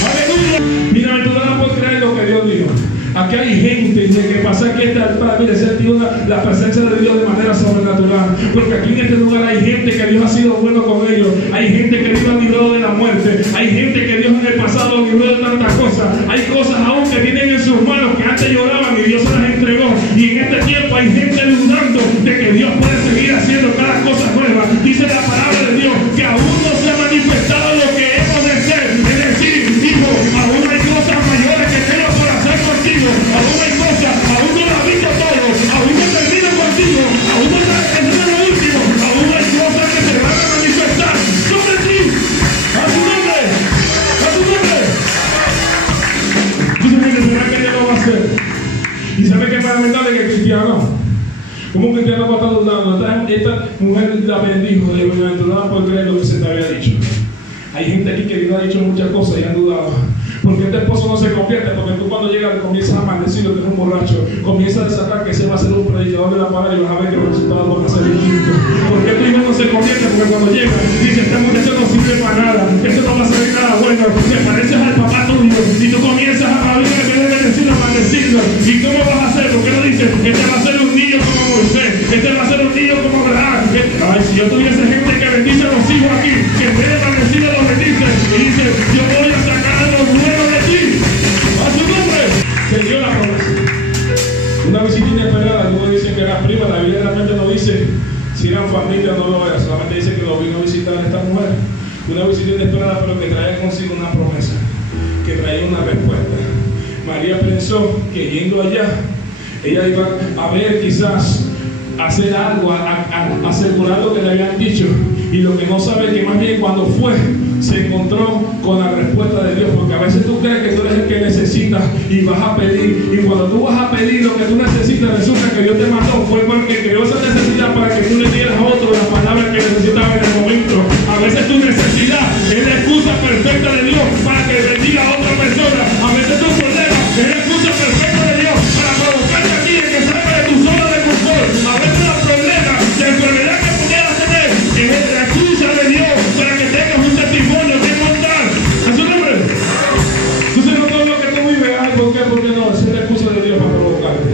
Aleluya. Mira, tú no la puedes creer lo que Dios dijo. Aquí hay gente que pasa aquí este altar, mire, sentir la presencia de Dios de manera sobrenatural. Porque aquí en este lugar hay gente que Dios ha sido bueno con ellos. Hay gente que Dios ha librado de la muerte. Hay gente que Dios en el pasado libró de tantas cosas. Hay cosas aún que tienen en sus manos que antes lloraban y Dios se las entregó. Y en este tiempo hay gente dudando de que Dios puede seguir haciendo cada cosa nueva. Dice la palabra de Dios que aún no se ha manifestado lo que hemos de ser. Es decir, hijo, aún hay cosas mayores que tengo por hacer contigo. Aún hay cosas, aún no lo has visto todo, aún no termino contigo, aún no está en lo último, aún hay cosas que se van a manifestar sobre ti. A su nombre, a su nombre. Tú sabes que será que Dios lo va a hacer. Y sabes que es fundamental que el cristiano, como un cristiano va a estar dudando, esta mujer la bendijo, de bienaventurada por creer lo que se te había dicho. Hay gente aquí que Dios ha dicho muchas cosas y han dudado. Porque este esposo no se convierte, porque tú cuando llegas comienzas a maldecirlo que es un borracho, comienzas a desatar que ese va a ser un predicador de la palabra y vas a ver que los resultados van a ser distintos. Porque tu hijo no se convierte, porque cuando llega dice, este muchacho no sirve para nada, esto no va a servir nada bueno, te pareces al papá tuyo, y tú comienzas a hablar en vez de bendecirlo, a maldecirlo. ¿Y cómo vas a hacer? ¿Por qué no dices, este va a ser un niño como Moisés, este va a ser un niño como Abraham? Ay, si yo tuviese gente que bendice a los hijos aquí, que en vez de maldecirlo los bendice, y dice, yo voy a sacar a los buenos de ti. A su nombre se dio la promesa. Una visita inesperada, algunos dicen que era prima, la Biblia realmente no dice si eran familia o no lo era, solamente dice que lo vino a visitar a esta mujer. Una visita inesperada, pero que traía consigo una promesa, que traía una respuesta. María pensó que yendo allá, ella iba a ver quizás hacer algo, a asegurar lo que le habían dicho, y lo que no sabe es que más bien cuando fue se encontró con la respuesta de Dios, porque a veces tú crees que tú eres el que necesitas y vas a pedir, y cuando tú vas a pedir lo que tú necesitas, resulta que Dios te mandó, fue porque creó esa necesidad para que tú le dieras a otro la palabra que necesitaba en el momento. A veces tu necesidad es la excusa perfecta de Dios para que bendiga a otra persona. A veces tu problema es la excusa perfecta de Dios para provocarte a ti de que salga de tu zona de confort. A veces los problemas de enfermedad que pudieras tener es la excusa de Dios para que tengas un testimonio que contar. ¿A su nombre? Entonces no todo lo que tú vives, ay, ¿por qué? Porque no, esa es la excusa de Dios para provocarte.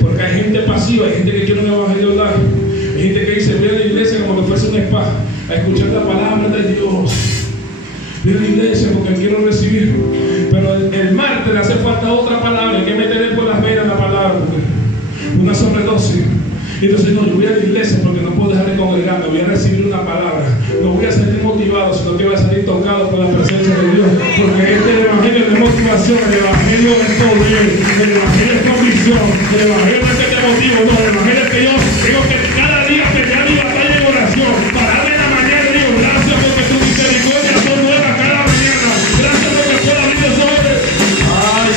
Porque hay gente pasiva, hay gente que quiere un evangelio largo, hay gente que dice, voy a la iglesia como que fuese un spa, a escuchar la palabra de Dios. Voy a la iglesia porque quiero recibir, pero el martes le hace falta otra palabra, hay que meterle por las venas la palabra, una sobredosis. Y entonces no, yo voy a la iglesia porque no puedo dejar de congregarme, voy a recibir una palabra, no voy a salir motivado, sino que voy a salir tocado por la presencia de Dios, porque este evangelio de motivación, el evangelio es poder, el evangelio es convicción, el evangelio no es que te motivo, no, el evangelio es que yo tengo que cada día pelear mi batalla en oración, pararme en la mañana y digo, gracias porque tu misericordia son nuevas cada mañana, gracias porque puedo abrir los ojos. Ay,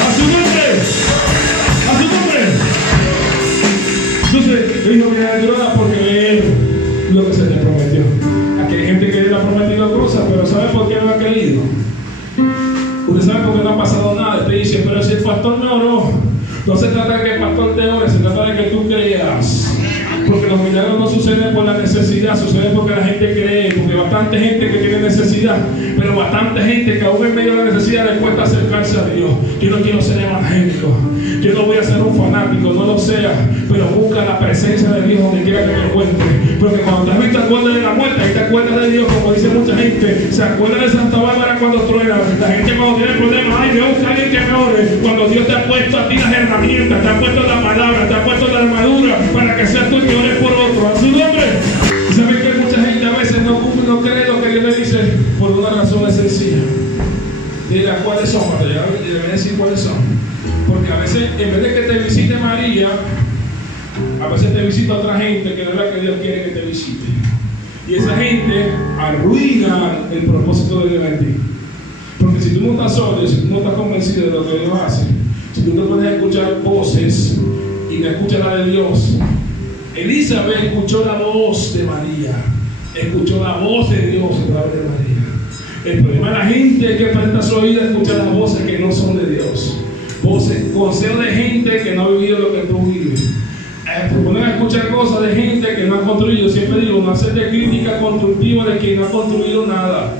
a su nombre, a su nombre. Entonces, yo digo, bienaventurada porque ve lo que se te prometió. Aquí hay gente que le ha prometido cosas, pero ¿sabe por qué no ha creído? Usted sabe por qué no ha pasado nada. Usted dice, pero si el pastor me oró, No se trata de que el pastor te ore, se trata de que tú creas. Porque los milagros no suceden por la necesidad, suceden porque la gente cree, porque hay bastante gente que tiene necesidad, pero bastante gente que aún en medio de la necesidad le cuesta acercarse a Dios. Yo no quiero ser evangélico, yo no voy a ser un fanático, no lo sea, pero busca la presencia de Dios donde quiera que te encuentres. Porque cuando te has visto, te acuerdas de la muerte, ahí te acuerdas de Dios, como dice mucha gente, se acuerda de Santa Bárbara cuando truena. La gente cuando tiene problemas, ay, me busca alguien que me ore. Cuando Dios te ha puesto a ti las herramientas, te ha puesto la palabra, te ha puesto la armadura para que seas tú que ores por otro. A su nombre. ¿Saben que mucha gente a veces no cree lo que Dios le dice? Por una razón sencilla. Dirá, ¿cuáles son? Le voy a decir cuáles son. Porque a veces, en vez de que te visite María, a veces te visita otra gente que no es la que Dios quiere que te visite. Y esa gente arruina el propósito de Dios en ti. Porque si tú no estás solo, si tú no estás convencido de lo que Dios hace, si tú no puedes escuchar voces y no escuchas la de Dios. Elizabeth escuchó la voz de María, escuchó la voz de Dios a través de María. El problema de la gente es que presta su oído a escuchar las voces que no son de Dios. Voces, consejos de gente que no ha vivido lo que tú vives. Poner a escuchar cosas de gente que no ha construido. Siempre digo, no hacer de crítica constructiva de quien no ha construido nada.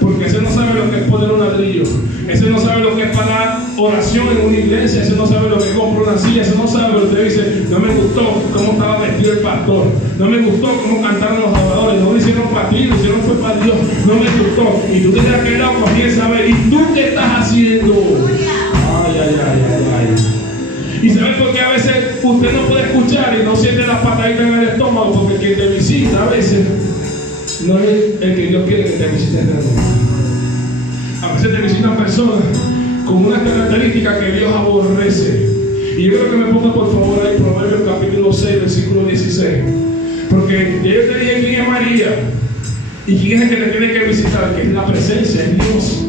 Porque ese no sabe lo que es poner un ladrillo. Ese no sabe lo que es pagar oración en una iglesia. Ese no sabe lo que es comprar una silla. Ese no sabe lo que usted dice. No me gustó cómo estaba vestido el pastor. No me gustó cómo cantaron los adoradores. No lo hicieron para ti, lo hicieron fue para Dios. No me gustó. Y tú te has quedado con quien saber. ¿Y tú qué estás haciendo? Ay, ay, ay, ay, ay. ¿Y sabes por qué a veces usted no puede escuchar y no siente las pataditas en el estómago? Porque quien te visita a veces no es el que Dios quiere que te visite realmente. A veces te visitan personas con unas características que Dios aborrece. Y yo creo que me ponga por favor ahí Proverbios capítulo 6, versículo 16. Porque yo te dije quién es María y quién es el que te tiene que visitar, que es la presencia de Dios.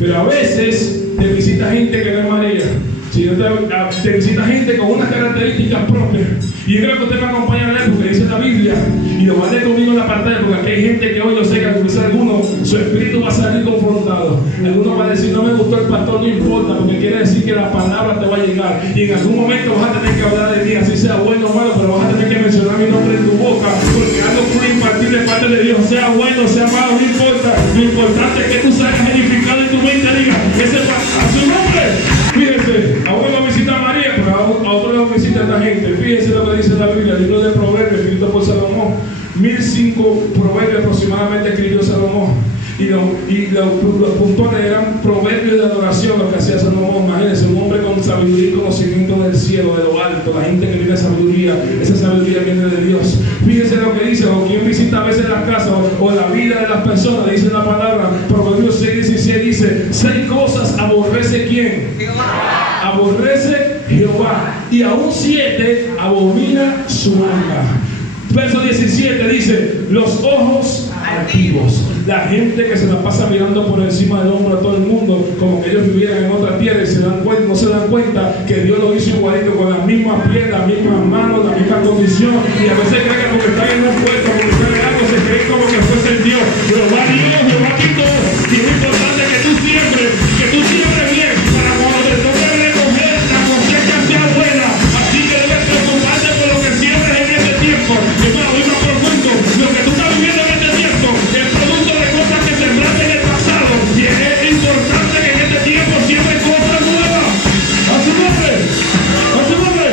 Pero a veces te visita gente que no es María. Si no te visita gente con unas características propias. Y yo creo que usted me acompaña a leer porque dice la Biblia. Y lo va a leer conmigo en la pantalla porque aquí hay gente que hoy yo sé que al alguno su espíritu va a salir confrontado. Alguno va a decir, no me gustó el pastor, no importa, porque quiere decir que la palabra te va a llegar. Y en algún momento vas a tener que hablar de mí, así sea bueno o malo, pero vas a tener que mencionar mi nombre en tu boca. Porque algo puede impartir de parte de Dios, sea bueno, sea malo, no importa. Lo importante es que tú salgas edificado en tu mente y digas, ese a su nombre. Fíjense, a uno lo visita María, pero a otro lo visita esta gente. Fíjense lo que dice la Biblia, el libro de Proverbios, escrito por Salomón. 1005 proverbios aproximadamente escribió Salomón. Y los puntuales eran proverbios de adoración, lo que hacía Salomón. Imagínense, un hombre con sabiduría y conocimiento del cielo, de lo alto. La gente que tiene sabiduría, esa sabiduría viene de Dios. Fíjense lo que dice, o quien visita a veces las casas o la vida de las personas, dice la palabra. Proverbios 6:16 dice, 6 cosas aborrece ¿quién? Jehová. Aborrece Jehová. Y aún 7 abomina su alma. Verso 17 dice, los ojos altivos. La gente que se la pasa mirando por encima del hombro a todo el mundo, como que ellos vivieran en otra tierra y no se dan cuenta que Dios lo hizo igualito, con las mismas piernas, las mismas manos, la misma condición. Y a veces creen que porque están en un puesto, porque están en algo, se creen como que fuese el Dios. Pero va Dios, lo va quito. Y es importante que tú siembres bien, para cuando te toque recoger, la cosecha sea buena. Así que debes preocuparte por lo que siembres en este tiempo. Y bueno, hoy más profundo, lo que tú estás viviendo en este tiempo, el producto de cosas que sembraste en el pasado. Y es importante que en este tiempo siembres cosas nuevas. A su nombre. A su nombre.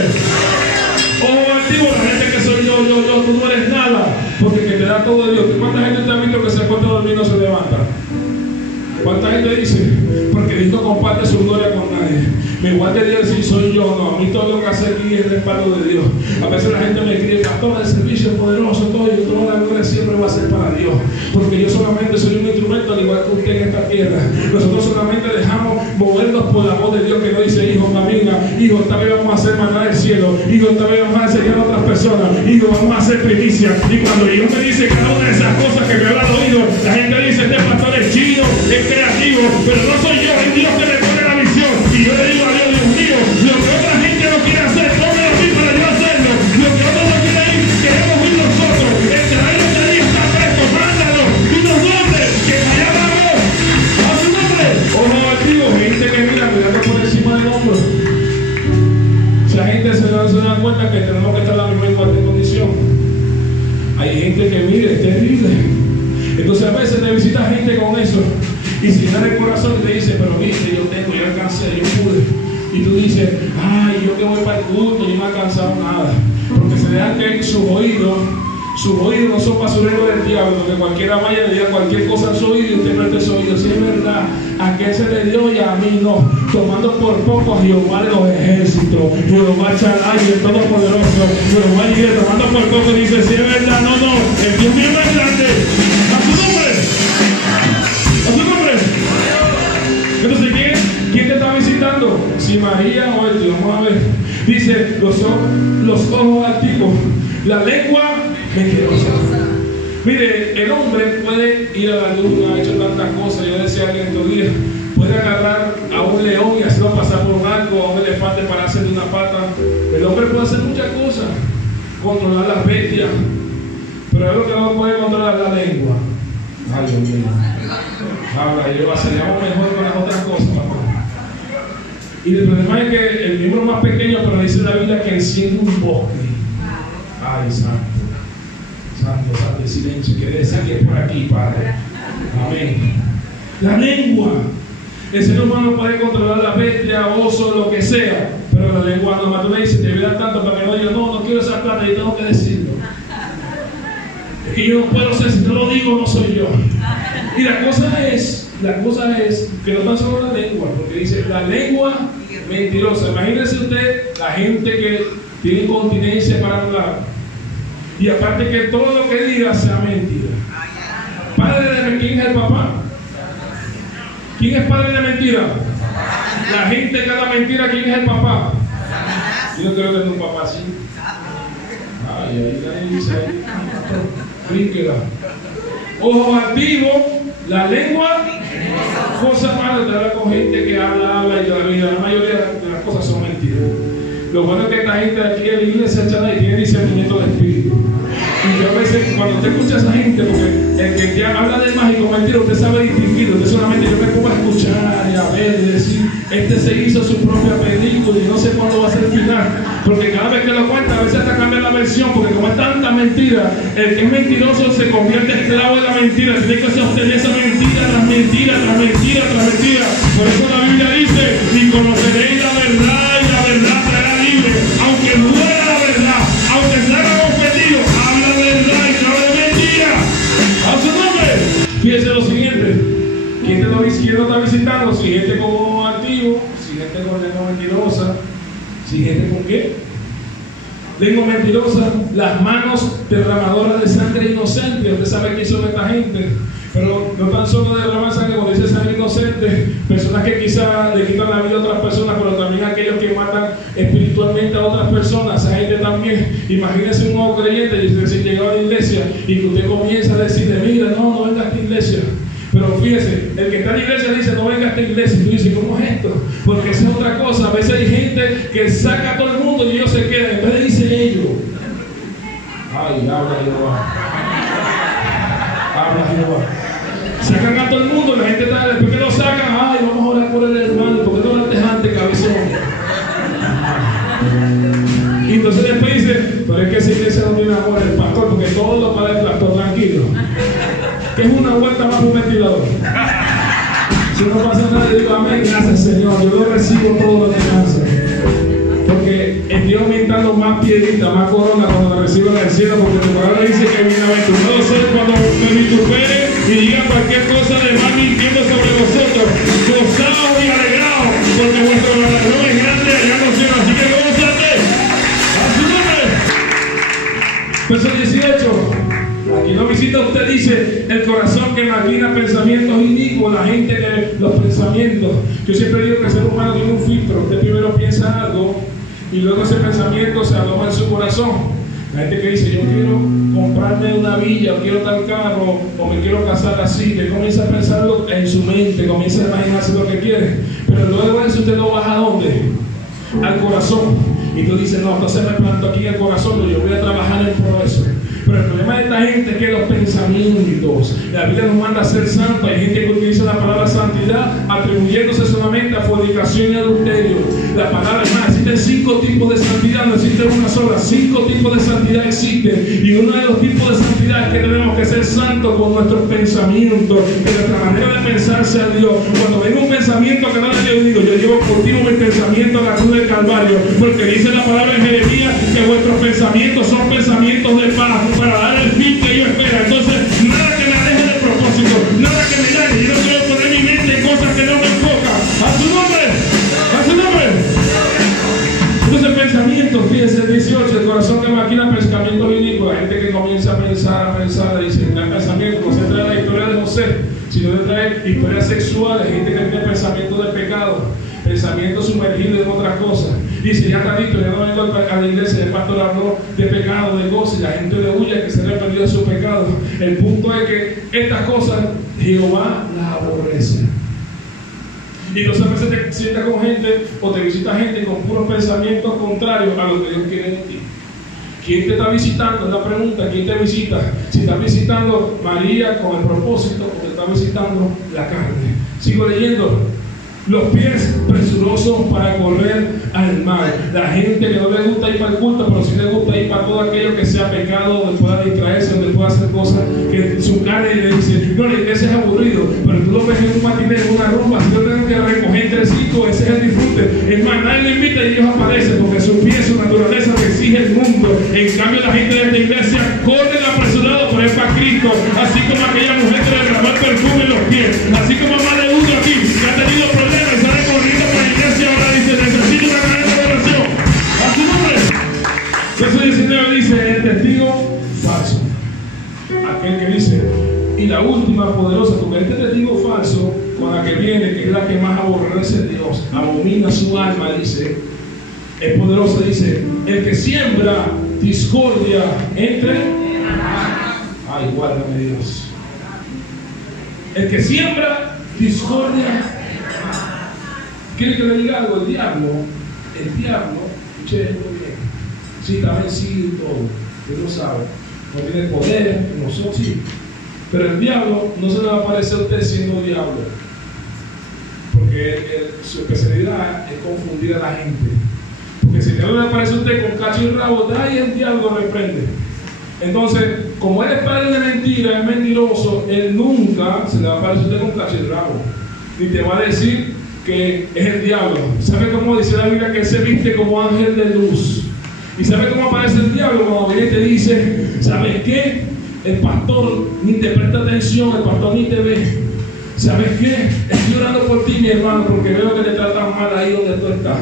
Ojo antiguo, la gente que soy yo, tú no eres nada. Porque que te da todo de Dios. ¿Cuánta gente te ha visto que se acuesta a dormir y no se levanta? ¿Cuánta gente dice? Porque Dios no comparte su gloria con nadie. Me igual de Dios si soy yo, no. A mí todo lo que hace aquí es respaldo de Dios. A veces la gente me escribe, pastor, el servicio poderoso, todo, y toda la gloria siempre va a ser para Dios. Porque yo solamente soy un instrumento, al igual que usted en esta tierra. Nosotros solamente dejamos movernos por la voz de Dios que nos dice, hijo, camina, hijo, esta vez vamos a hacer maná del cielo, hijo, esta vez vamos a enseñar a otras personas, hijo, vamos a hacer primicia. Y cuando Dios me dice cada una de esas cosas que me habrá oído, la gente dice, este pastor es chino, es creativo, pero no soy yo, es Dios que me pone la visión. Y yo le digo a Dios, Dios mío, lo que otra gente no quiere hacer, póngalo a mí para yo hacerlo. Lo que otros no quieren ir, queremos ir nosotros. El trabajo de Dios está presto, mándalo. Y nos nombres, que allá vamos. A su nombre. Ojo activo, gente que mira, mirando por encima del hombro. mire, es terrible. Entonces a veces te visita gente con eso y se llena el corazón y te dice, pero viste, yo alcancé, yo pude. Y tú dices, ay, yo que voy para el culto, yo no he alcanzado nada. Porque se dejan que sus oídos no son basureros del diablo, que cualquiera vaya y le diga cualquier cosa a su oído y usted preste su oído. Si es verdad, a aquel se le dio y a mí no. Tomando por poco a Jehová de los ejércitos, Jehová Chalai, el Todopoderoso, Jehová Jireh, tomando por poco dice, si es verdad, no, el Dios mío es grande. ¡A su nombre! ¡A su nombre! Entonces, ¿quién te está visitando? Si María o el Dios, vamos a ver. Dice, los ojos altivos, la lengua mentirosa. Mire, el hombre puede ir a la luna, ha hecho tantas cosas. Yo decía que en estos días puede agarrar a un león y hacerlo pasar por un arco, a un elefante para hacerle una pata. El hombre puede hacer muchas cosas, controlar las bestias, pero es lo que no puede controlar la lengua. Ay, Dios mío. Ahora, yo aceleramos mejor con las otras cosas, papá. Y el problema es que el miembro más pequeño, pero dice la Biblia que enciende un bosque. Ay, santo, silencio. Quiere decir que es por aquí, Padre. Amén. La lengua. El ser humano puede controlar la bestia, oso, lo que sea, pero la lengua no. Tú le dices, te voy a dar tanto para que no diga, no quiero esa plata, yo tengo que decirlo. Es que yo no puedo ser, si no lo digo, no soy yo. Y la cosa es que no tan solo la lengua, porque dice la lengua mentirosa. Imagínese usted la gente que tiene incontinencia para hablar. Y aparte que todo lo que diga sea mentira. Padre de mentira, ¿quién es el papá? ¿Quién es padre de mentira? La gente que habla mentira, ¿quién es el papá? Yo no quiero tener un papá así. Ay, ahí dice, brinquela. Ojo activo, la lengua, cosa mala, te habla con gente que habla y la mayoría de las cosas son mentiras. Lo bueno es que esta gente de aquí en la iglesia y tiene discernimiento del espíritu. Y yo a veces, cuando usted escucha a esa gente, porque el que habla de más y con mentira, usted sabe distinguir. Usted solamente yo me pongo a escuchar y a ver y decir, este se hizo su propia película y no sé cuándo va a ser el final. Porque cada vez que lo cuenta, a veces hasta cambia la versión, porque como es tanta mentira, el que es mentiroso se convierte en esclavo de la mentira. Tiene que sostener esa mentira tras mentira, tras mentira, tras mentira. Por eso la Biblia dice, y conoceréis la verdad y la verdad te hará libre. Aunque duela la verdad, aunque se haga ofendido, habla verdad y no de mentira. A su nombre. Fíjese lo siguiente. ¿Quién lo está visitando? Si gente como activo, si gente con lengua mentirosa, si gente con qué? Lengua mentirosa, las manos derramadoras de sangre inocente. Usted sabe quién son esta gente. Pero no tan solo derraman sangre, cuando dice sangre inocente, personas que quizás le quitan la vida a otras personas, pero también aquellos que matan espiritualmente a otras personas, a gente también. Imagínese un nuevo creyente y recién llegado a la iglesia y que usted comienza a decirle, mira, no venga a esta iglesia. Pero fíjese, el que está en la iglesia dice, no venga a esta iglesia. Y tú dices, ¿cómo es esto? Porque esa es otra cosa. A veces hay gente que saca a todo el mundo y ellos se quedan. En vez de dice ellos. Ay, habla Jehová. Habla Jehová. Sacan a todo el mundo, la gente está, después que lo sacan, ay, vamos a orar por el hermano, ¿por qué no oraste antes, cabezón? Y entonces después dice, pero es que esa iglesia no tiene amor el pastor, porque todo lo para el pastor, tranquilo. Que es una vuelta más un ventilador. Si no pasa nada, yo digo, amén, gracias Señor, yo lo recibo todo lo que pasa. Porque estoy aumentando más piedrita, más corona cuando me reciban en el cielo, porque tu palabra dice que bienaventurado soy cuando me vitupere y diga cualquier cosa de mal mintiendo sobre vosotros. Gozaos y alegraos, porque vuestro galardón es grande allá en los cielos. Así que gózate. A su nombre. Verso 18. Aquí no visita, usted dice, el corazón que maquina pensamientos inicuos, la gente que los pensamientos. Yo siempre digo que el ser humano tiene un filtro. Usted primero piensa algo y luego ese pensamiento se aloma en su corazón. La gente que dice, yo quiero comprarme una villa, o quiero tal carro, o me quiero casar así, que comienza a pensarlo en su mente, comienza a imaginarse lo que quiere. Pero luego eso usted lo baja ¿a dónde? Al corazón. Y tú dices, no, entonces me planto aquí en el corazón, yo voy a trabajar en pro eso. Pero el problema de esta esta gente que los pensamientos. La Biblia nos manda a ser santos. Hay gente que utiliza la palabra santidad atribuyéndose solamente a fornicación y adulterio. La palabra, hermano, existen 5 tipos de santidad, no existe una sola. 5 tipos de santidad existen. Y uno de los tipos de santidad es que tenemos que ser santos con nuestros pensamientos, que nuestra manera de pensar sea Dios. Cuando venga un pensamiento que no le yo digo, yo llevo contigo mi pensamiento a la cruz del Calvario, porque dice la palabra en Jeremías que vuestros pensamientos son pensamientos de paz para dar el fin que yo espero. Entonces, nada que me aleje del propósito, nada que me dañe. Yo no quiero poner mi mente en cosas que no me enfocan. ¡A su nombre! ¡A su nombre! Entonces, pensamiento, fíjense, 18, el corazón que maquina pensamientos inicuos. La gente que comienza a pensar, dice, el pensamiento no se trae la historia de José, sino de traer historias sexuales, gente que tiene pensamientos de pecado, pensamientos sumergidos en otras cosas. Dice, ya está listo, ya no vengo a la iglesia, el pastor habló de pecado, de cosas, y la gente le huye que se le ha perdido su pecado. El punto es que estas cosas Jehová las aborrece. Y entonces a veces te sientas con gente o te visita gente con puros pensamientos contrarios a lo que Dios quiere de ti. ¿Quién te está visitando? Es la pregunta. ¿Quién te visita? Si estás visitando María con el propósito o te está visitando la carne. Sigo leyendo. Los pies presurosos para correr al mal. La gente que no le gusta ir para el culto, pero sí le gusta ir para todo aquello que sea pecado, donde pueda distraerse, donde pueda hacer cosas que su carne le dice, no, la iglesia es aburrido, pero tú lo ves en un matiné, en una rumba, si yo tengo que recoger entre 5, ese es el disfrute. Es más, nadie lo invita y ellos aparecen, porque su pie, su naturaleza te exige el mundo. En cambio, la gente de esta iglesia corre apresurado, pero es para Cristo. Así como aquella mujer que le derramó el perfume en los pies, así como más de uno aquí que ha tenido problemas y sale corriendo para la iglesia, ahora dice, necesito una gran oración. A su nombre. Verso 19 dice, el testigo falso. Aquel que dice, y la última poderosa, porque este testigo falso, con la que viene, que es la que más aborrece a Dios, abomina su alma, dice, es poderosa, dice, el que siembra discordia entre... Ay, guárdame Dios. El que siembra discordia. ¿Quiere que le diga algo? El diablo, escuche muy bien, sí, está vencido y todo, usted lo sabe, no tiene poder, nosotros sí, pero el diablo no se le va a aparecer a usted siendo diablo, porque su especialidad es confundir a la gente, porque si el diablo le aparece a usted con cacho y rabo, ahí el diablo lo reprende. Entonces, como él es padre de mentira, es mentiroso, él nunca se le va a aparecer a usted con cacho y rabo, ni te va a decir que es el diablo. ¿Sabe cómo dice la Biblia que él se viste como ángel de luz? ¿Y sabe cómo aparece el diablo? Cuando viene y te dice, ¿sabes qué? El pastor ni te presta atención, el pastor ni te ve. ¿Sabes qué? Estoy orando por ti, mi hermano, porque veo que te tratan mal ahí donde tú estás.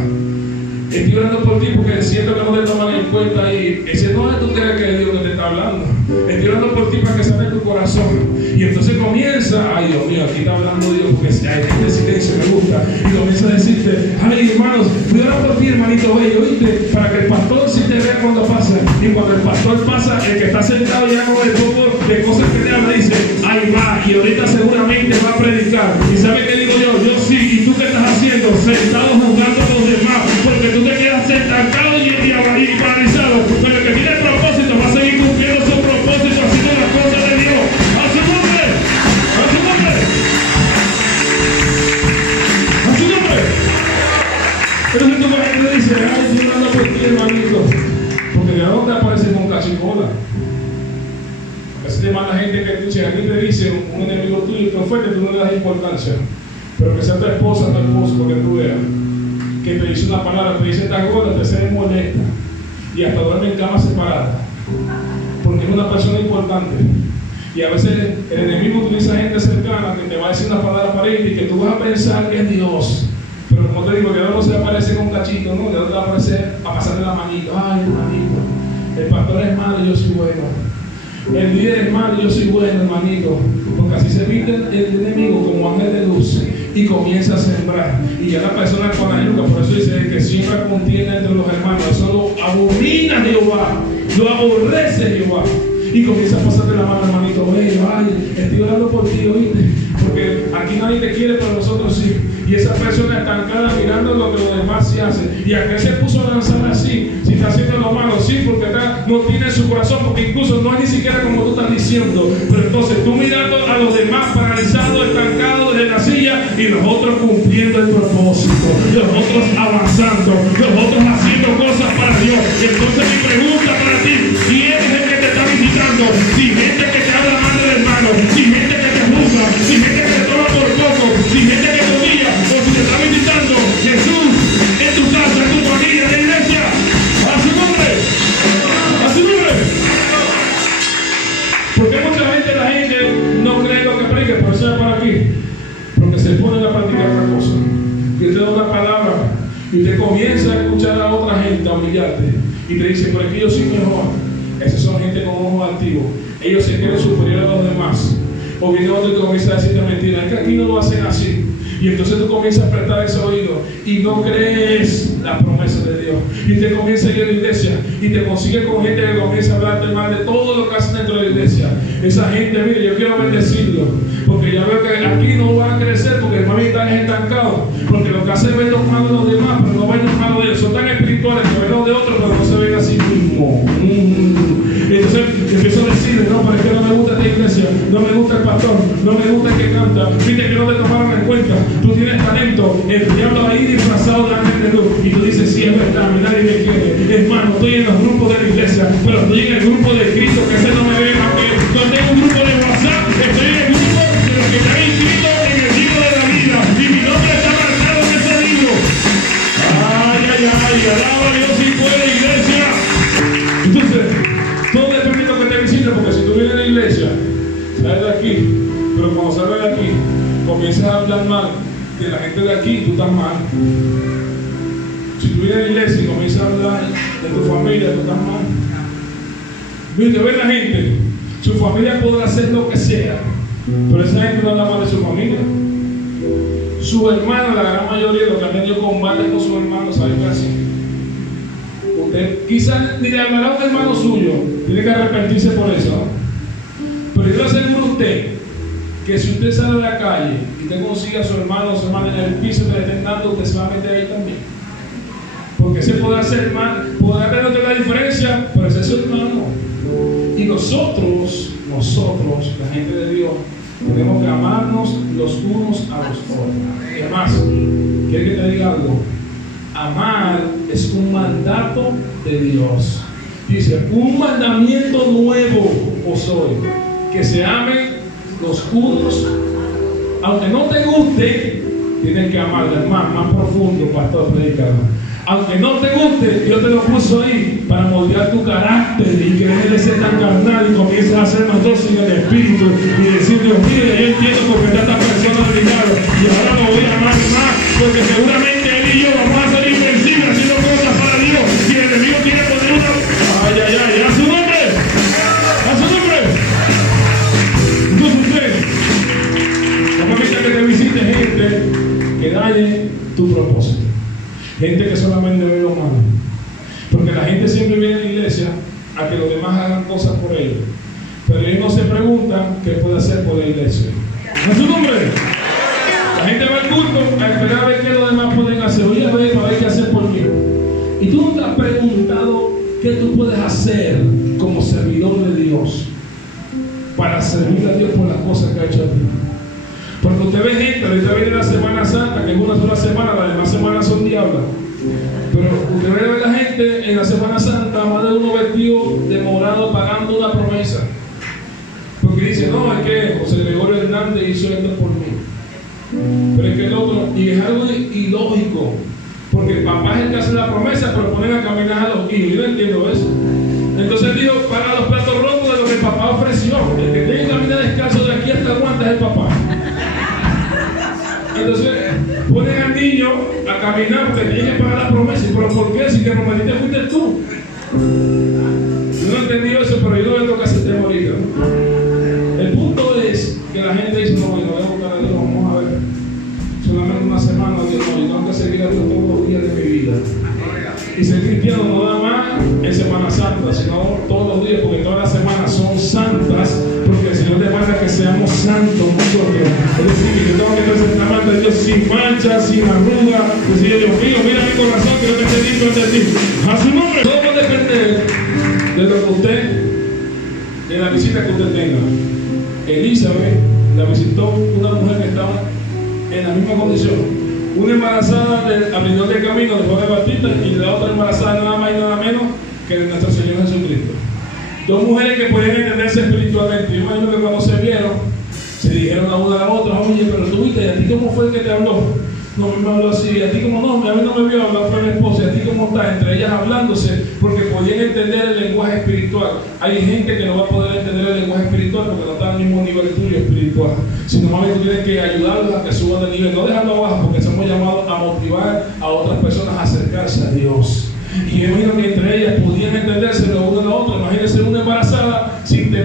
Estoy orando por ti porque siento que no te toman en cuenta ahí. Ese no es tú crees que es Dios que te está hablando. Estoy orando por ti para que sane tu corazón. Y entonces comienza, ay Dios mío, aquí está hablando Dios, porque si hay gente de silencio, me gusta. Y comienza a decirte, ay hermanos, estoy orando por ti, hermanito bello, ¿oíste? Para que el pastor sí te vea cuando pasa. Y cuando el pastor pasa, el que está sentado ya con el poco de cosas que te habla, dice, ay va, y ahorita seguramente va a predicar. ¿Y sabe qué digo yo? Yo sí, ¿y tú qué estás haciendo? Sentado juzgando a los demás, porque tú te quedas estancado y paralizado. Pero el que tiene propósito va a seguir cumpliendo su propósito, haciendo las cosas de Dios. ¡A su nombre! ¡A su nombre! ¡A su nombre! Entonces tú la gente dice, ay, yo ando por ti, hermanito. Porque de dónde aparece con cachicola. A veces te manda gente que escuche, aquí te dice un enemigo tuyo que ofende, tú no le das importancia. Pero que sea tu esposa, tu esposo, que tú veas, que te dice una palabra, te dice esta gorda, te se molesta y hasta duerme en cama separada porque es una persona importante. Y a veces el enemigo utiliza gente cercana que te va a decir una palabra para ir y que tú vas a pensar que es Dios, pero como te digo, Dios no se aparece con cachito, no, Dios te va a aparecer a pasarle la manito. Ay, hermanito, el pastor es malo y yo soy bueno, el líder es malo y yo soy bueno, hermanito, porque así se viste el enemigo como ángel de luz y comienza a sembrar. Y ya la persona con la yuca, por eso dice que siembra contienda entre los hermanos. Eso lo abomina Jehová, lo aborrece Jehová. Y comienza a pasarle la mano, hermanito, ay, estoy orando por ti, oíste, porque aquí nadie te quiere, pero nosotros sí. y esa persona estancada mirando lo que los demás se hacen. ¿Y a qué se puso a lanzar así? Si está haciendo lo malo, sí, porque no tiene su corazón, porque incluso no es ni siquiera como tú estás diciendo. Pero entonces tú mirando a los demás paralizados, estancados desde la silla, y los otros cumpliendo el propósito, los otros avanzando, los otros haciendo cosas para Dios. Y entonces mi pregunta para ti: ¿quién es el que te está visitando? Si gente que te habla mal del hermano, si gente que te juzga, si gente que te toma por poco, si gente que te humilla, o si te está visitando Jesús en tu casa, en tu familia, en la iglesia, a su nombre, a su nombre. Porque mucha gente, la gente no cree lo que predica, pero eso es para aquí, porque se ponen a practicar otra cosa. Y usted da una palabra y usted comienza a escuchar a otra gente a humillarte y te dice: pero es que yo soy mejor. Esas son gente con ojos altivos. Ellos se creen superiores a los demás. O viene otro y te comienza a decirte mentiras. Es que aquí no lo hacen así. Y entonces tú comienzas a prestar ese oído y no crees la promesa de Dios. Y te comienza a ir a la iglesia y te consigue con gente que comienza a hablarte mal de todo lo que hacen dentro de la iglesia. Esa gente, mire, yo quiero bendecirlo, porque ya veo que aquí no van a crecer, porque el mami está estancado. Porque lo que hacen es ver los malos de los demás, pero no ven los malos de ellos. Son tan espirituales que ven los de otros, pero no se ven a sí mismos. Entonces empiezo a decirle: no, pero es que no me gusta esta iglesia, no me gusta el pastor, no me gusta el que canta, viste que no te tomaron en cuenta, tú tienes talento, el diablo ahí disfrazado delante de tú, y tú dices: sí, es verdad, nadie me quiere, es más, no estoy en los grupos de la iglesia, pero estoy en el grupo de Cristo, que ese no me ve, aunque no tengo un grupo de WhatsApp, estoy en el grupo de los que están inscritos en el libro de la vida, y mi nombre está marcado en ese libro. Ay, ay, ay, alaba a Dios si puede, iglesia. Entonces, todo depende de lo que te visita, porque si tú vienes a la iglesia, sales de aquí, pero cuando sales de aquí, comienzas a hablar mal de la gente de aquí, tú estás mal. Si tú vienes a la iglesia y comienzas a hablar de tu familia, tú estás mal. Mira, ve la gente, su familia podrá hacer lo que sea, pero esa gente no habla mal de su familia. Su hermano, la gran mayoría de los que han tenido combates con sus hermanos, saben que así. Usted quizás ni le hablará a un hermano suyo, tiene que arrepentirse por eso, ¿no? Pero yo le aseguro a usted que si usted sale a la calle y usted consigue a su hermano o su hermana en el piso que le estén dando, usted se va a meter ahí también. Porque ese podrá ser mal, podrá ver la diferencia, pero ese es su hermano. Y nosotros, la gente de Dios, tenemos que amarnos los unos a los otros. Es más, quiero que te diga algo: amar es un mandato de Dios. Dice: un mandamiento nuevo os doy, que se amen los unos. Aunque no te guste, tienes que amar. Más profundo, pastor predicador. Aunque no te guste, Dios te lo puso ahí para moldear tu carácter y que dejes de ser tan carnal y comiences a ser más dócil en el espíritu y decir: Dios mío, yo entiendo por qué tantas personas brincaron y ahora lo voy a amar más, porque seguramente él y yo vamos a ser invencibles haciendo cosas para Dios, y el enemigo quiere poner una... ¡Ay, ay, ay! ¡A su nombre! ¡A su nombre! Entonces usted, no permita que te visite gente que dañe tu propósito. Gente que solamente ve lo malo. Porque la gente siempre viene a la iglesia a que los demás hagan cosas por ellos. Pero ellos no se preguntan qué puede hacer por la iglesia. ¿No es su nombre? La gente va al culto a esperar a ver qué los demás pueden hacer. Oye, a ver qué hacer por mí. Y tú no te has preguntado qué tú puedes hacer como servidor de Dios para servir a Dios por las cosas que ha hecho a ti. Porque usted ve gente, ahorita viene la Semana Santa, que es una sola semana, las demás semanas son diablas. Pero usted ve a la gente en la Semana Santa, más de uno vestido de morado pagando una promesa. Porque dice: no, es que José Gregorio Hernández hizo esto por mí. Pero es que el otro, y es algo ilógico, porque el papá es el que hace la promesa, pero ponen a caminar a los hijos. Yo no entiendo eso. Entonces dijo: paga los platos rotos de lo que el papá ofreció. El que tiene que caminar descalzo de aquí hasta Aguanta es el papá. Entonces ponen al niño a caminar porque tiene que pagar la promesa. ¿Pero por qué? Si te prometiste fuiste tú. Yo no entendí eso, pero yo no veo que hacer tema ahorita. El punto es que la gente dice: no, yo voy a buscar a Dios, vamos a ver. Solamente una semana, Dios, no, yo tengo que seguir a Dios todos los días de mi vida. Y ser cristiano no nada más en Semana Santa, sino todos los días, porque todas las semanas son santas, porque el Señor demanda que seamos santos nosotros. Es decir, que yo tengo que presentar ante Dios sin mancha, lo que usted, de la visita que usted tenga. Elizabeth la visitó una mujer que estaba en la misma condición. Una embarazada del abridor del camino de Juan el Bautista y la otra embarazada nada más y nada menos que de nuestro Señor Jesucristo. Dos mujeres que podían entenderse espiritualmente. Yo imagino que cuando se vieron, se dijeron la una a la otra: oye, pero tú viste, ¿y a ti cómo fue el que te habló? No, me habló así. ¿A ti cómo no? A mí no me vio hablar, fue mi esposa. ¿Y a ti cómo estás? Entre ellas hablándose, porque podían entender el lenguaje espiritual. Hay gente que no va a poder entender el lenguaje espiritual porque no está al mismo nivel tuyo espiritual. Sino más bien tú tienes que ayudarlos a que suban de nivel, no dejarlo abajo, porque somos llamados a motivar a otras personas a acercarse a Dios. Y yo imagino que entre ellas podían entenderse lo uno a lo otro. Imagínense una embarazada sin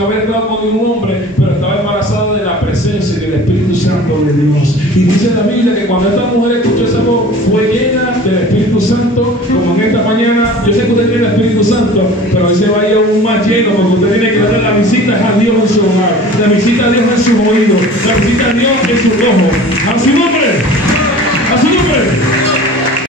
haber estado con ningún hombre, pero estaba embarazada de la presencia del Espíritu Santo de Dios. Y dice la Biblia que cuando esta mujer escuchó esa voz, fue llena del Espíritu Santo, como en esta mañana. Yo sé que usted tiene el Espíritu Santo, pero hoy se va a ir aún más lleno, porque usted tiene que darle la visita a Dios en su hogar, la visita a Dios en sus oídos, la visita a Dios en sus ojos. A su nombre.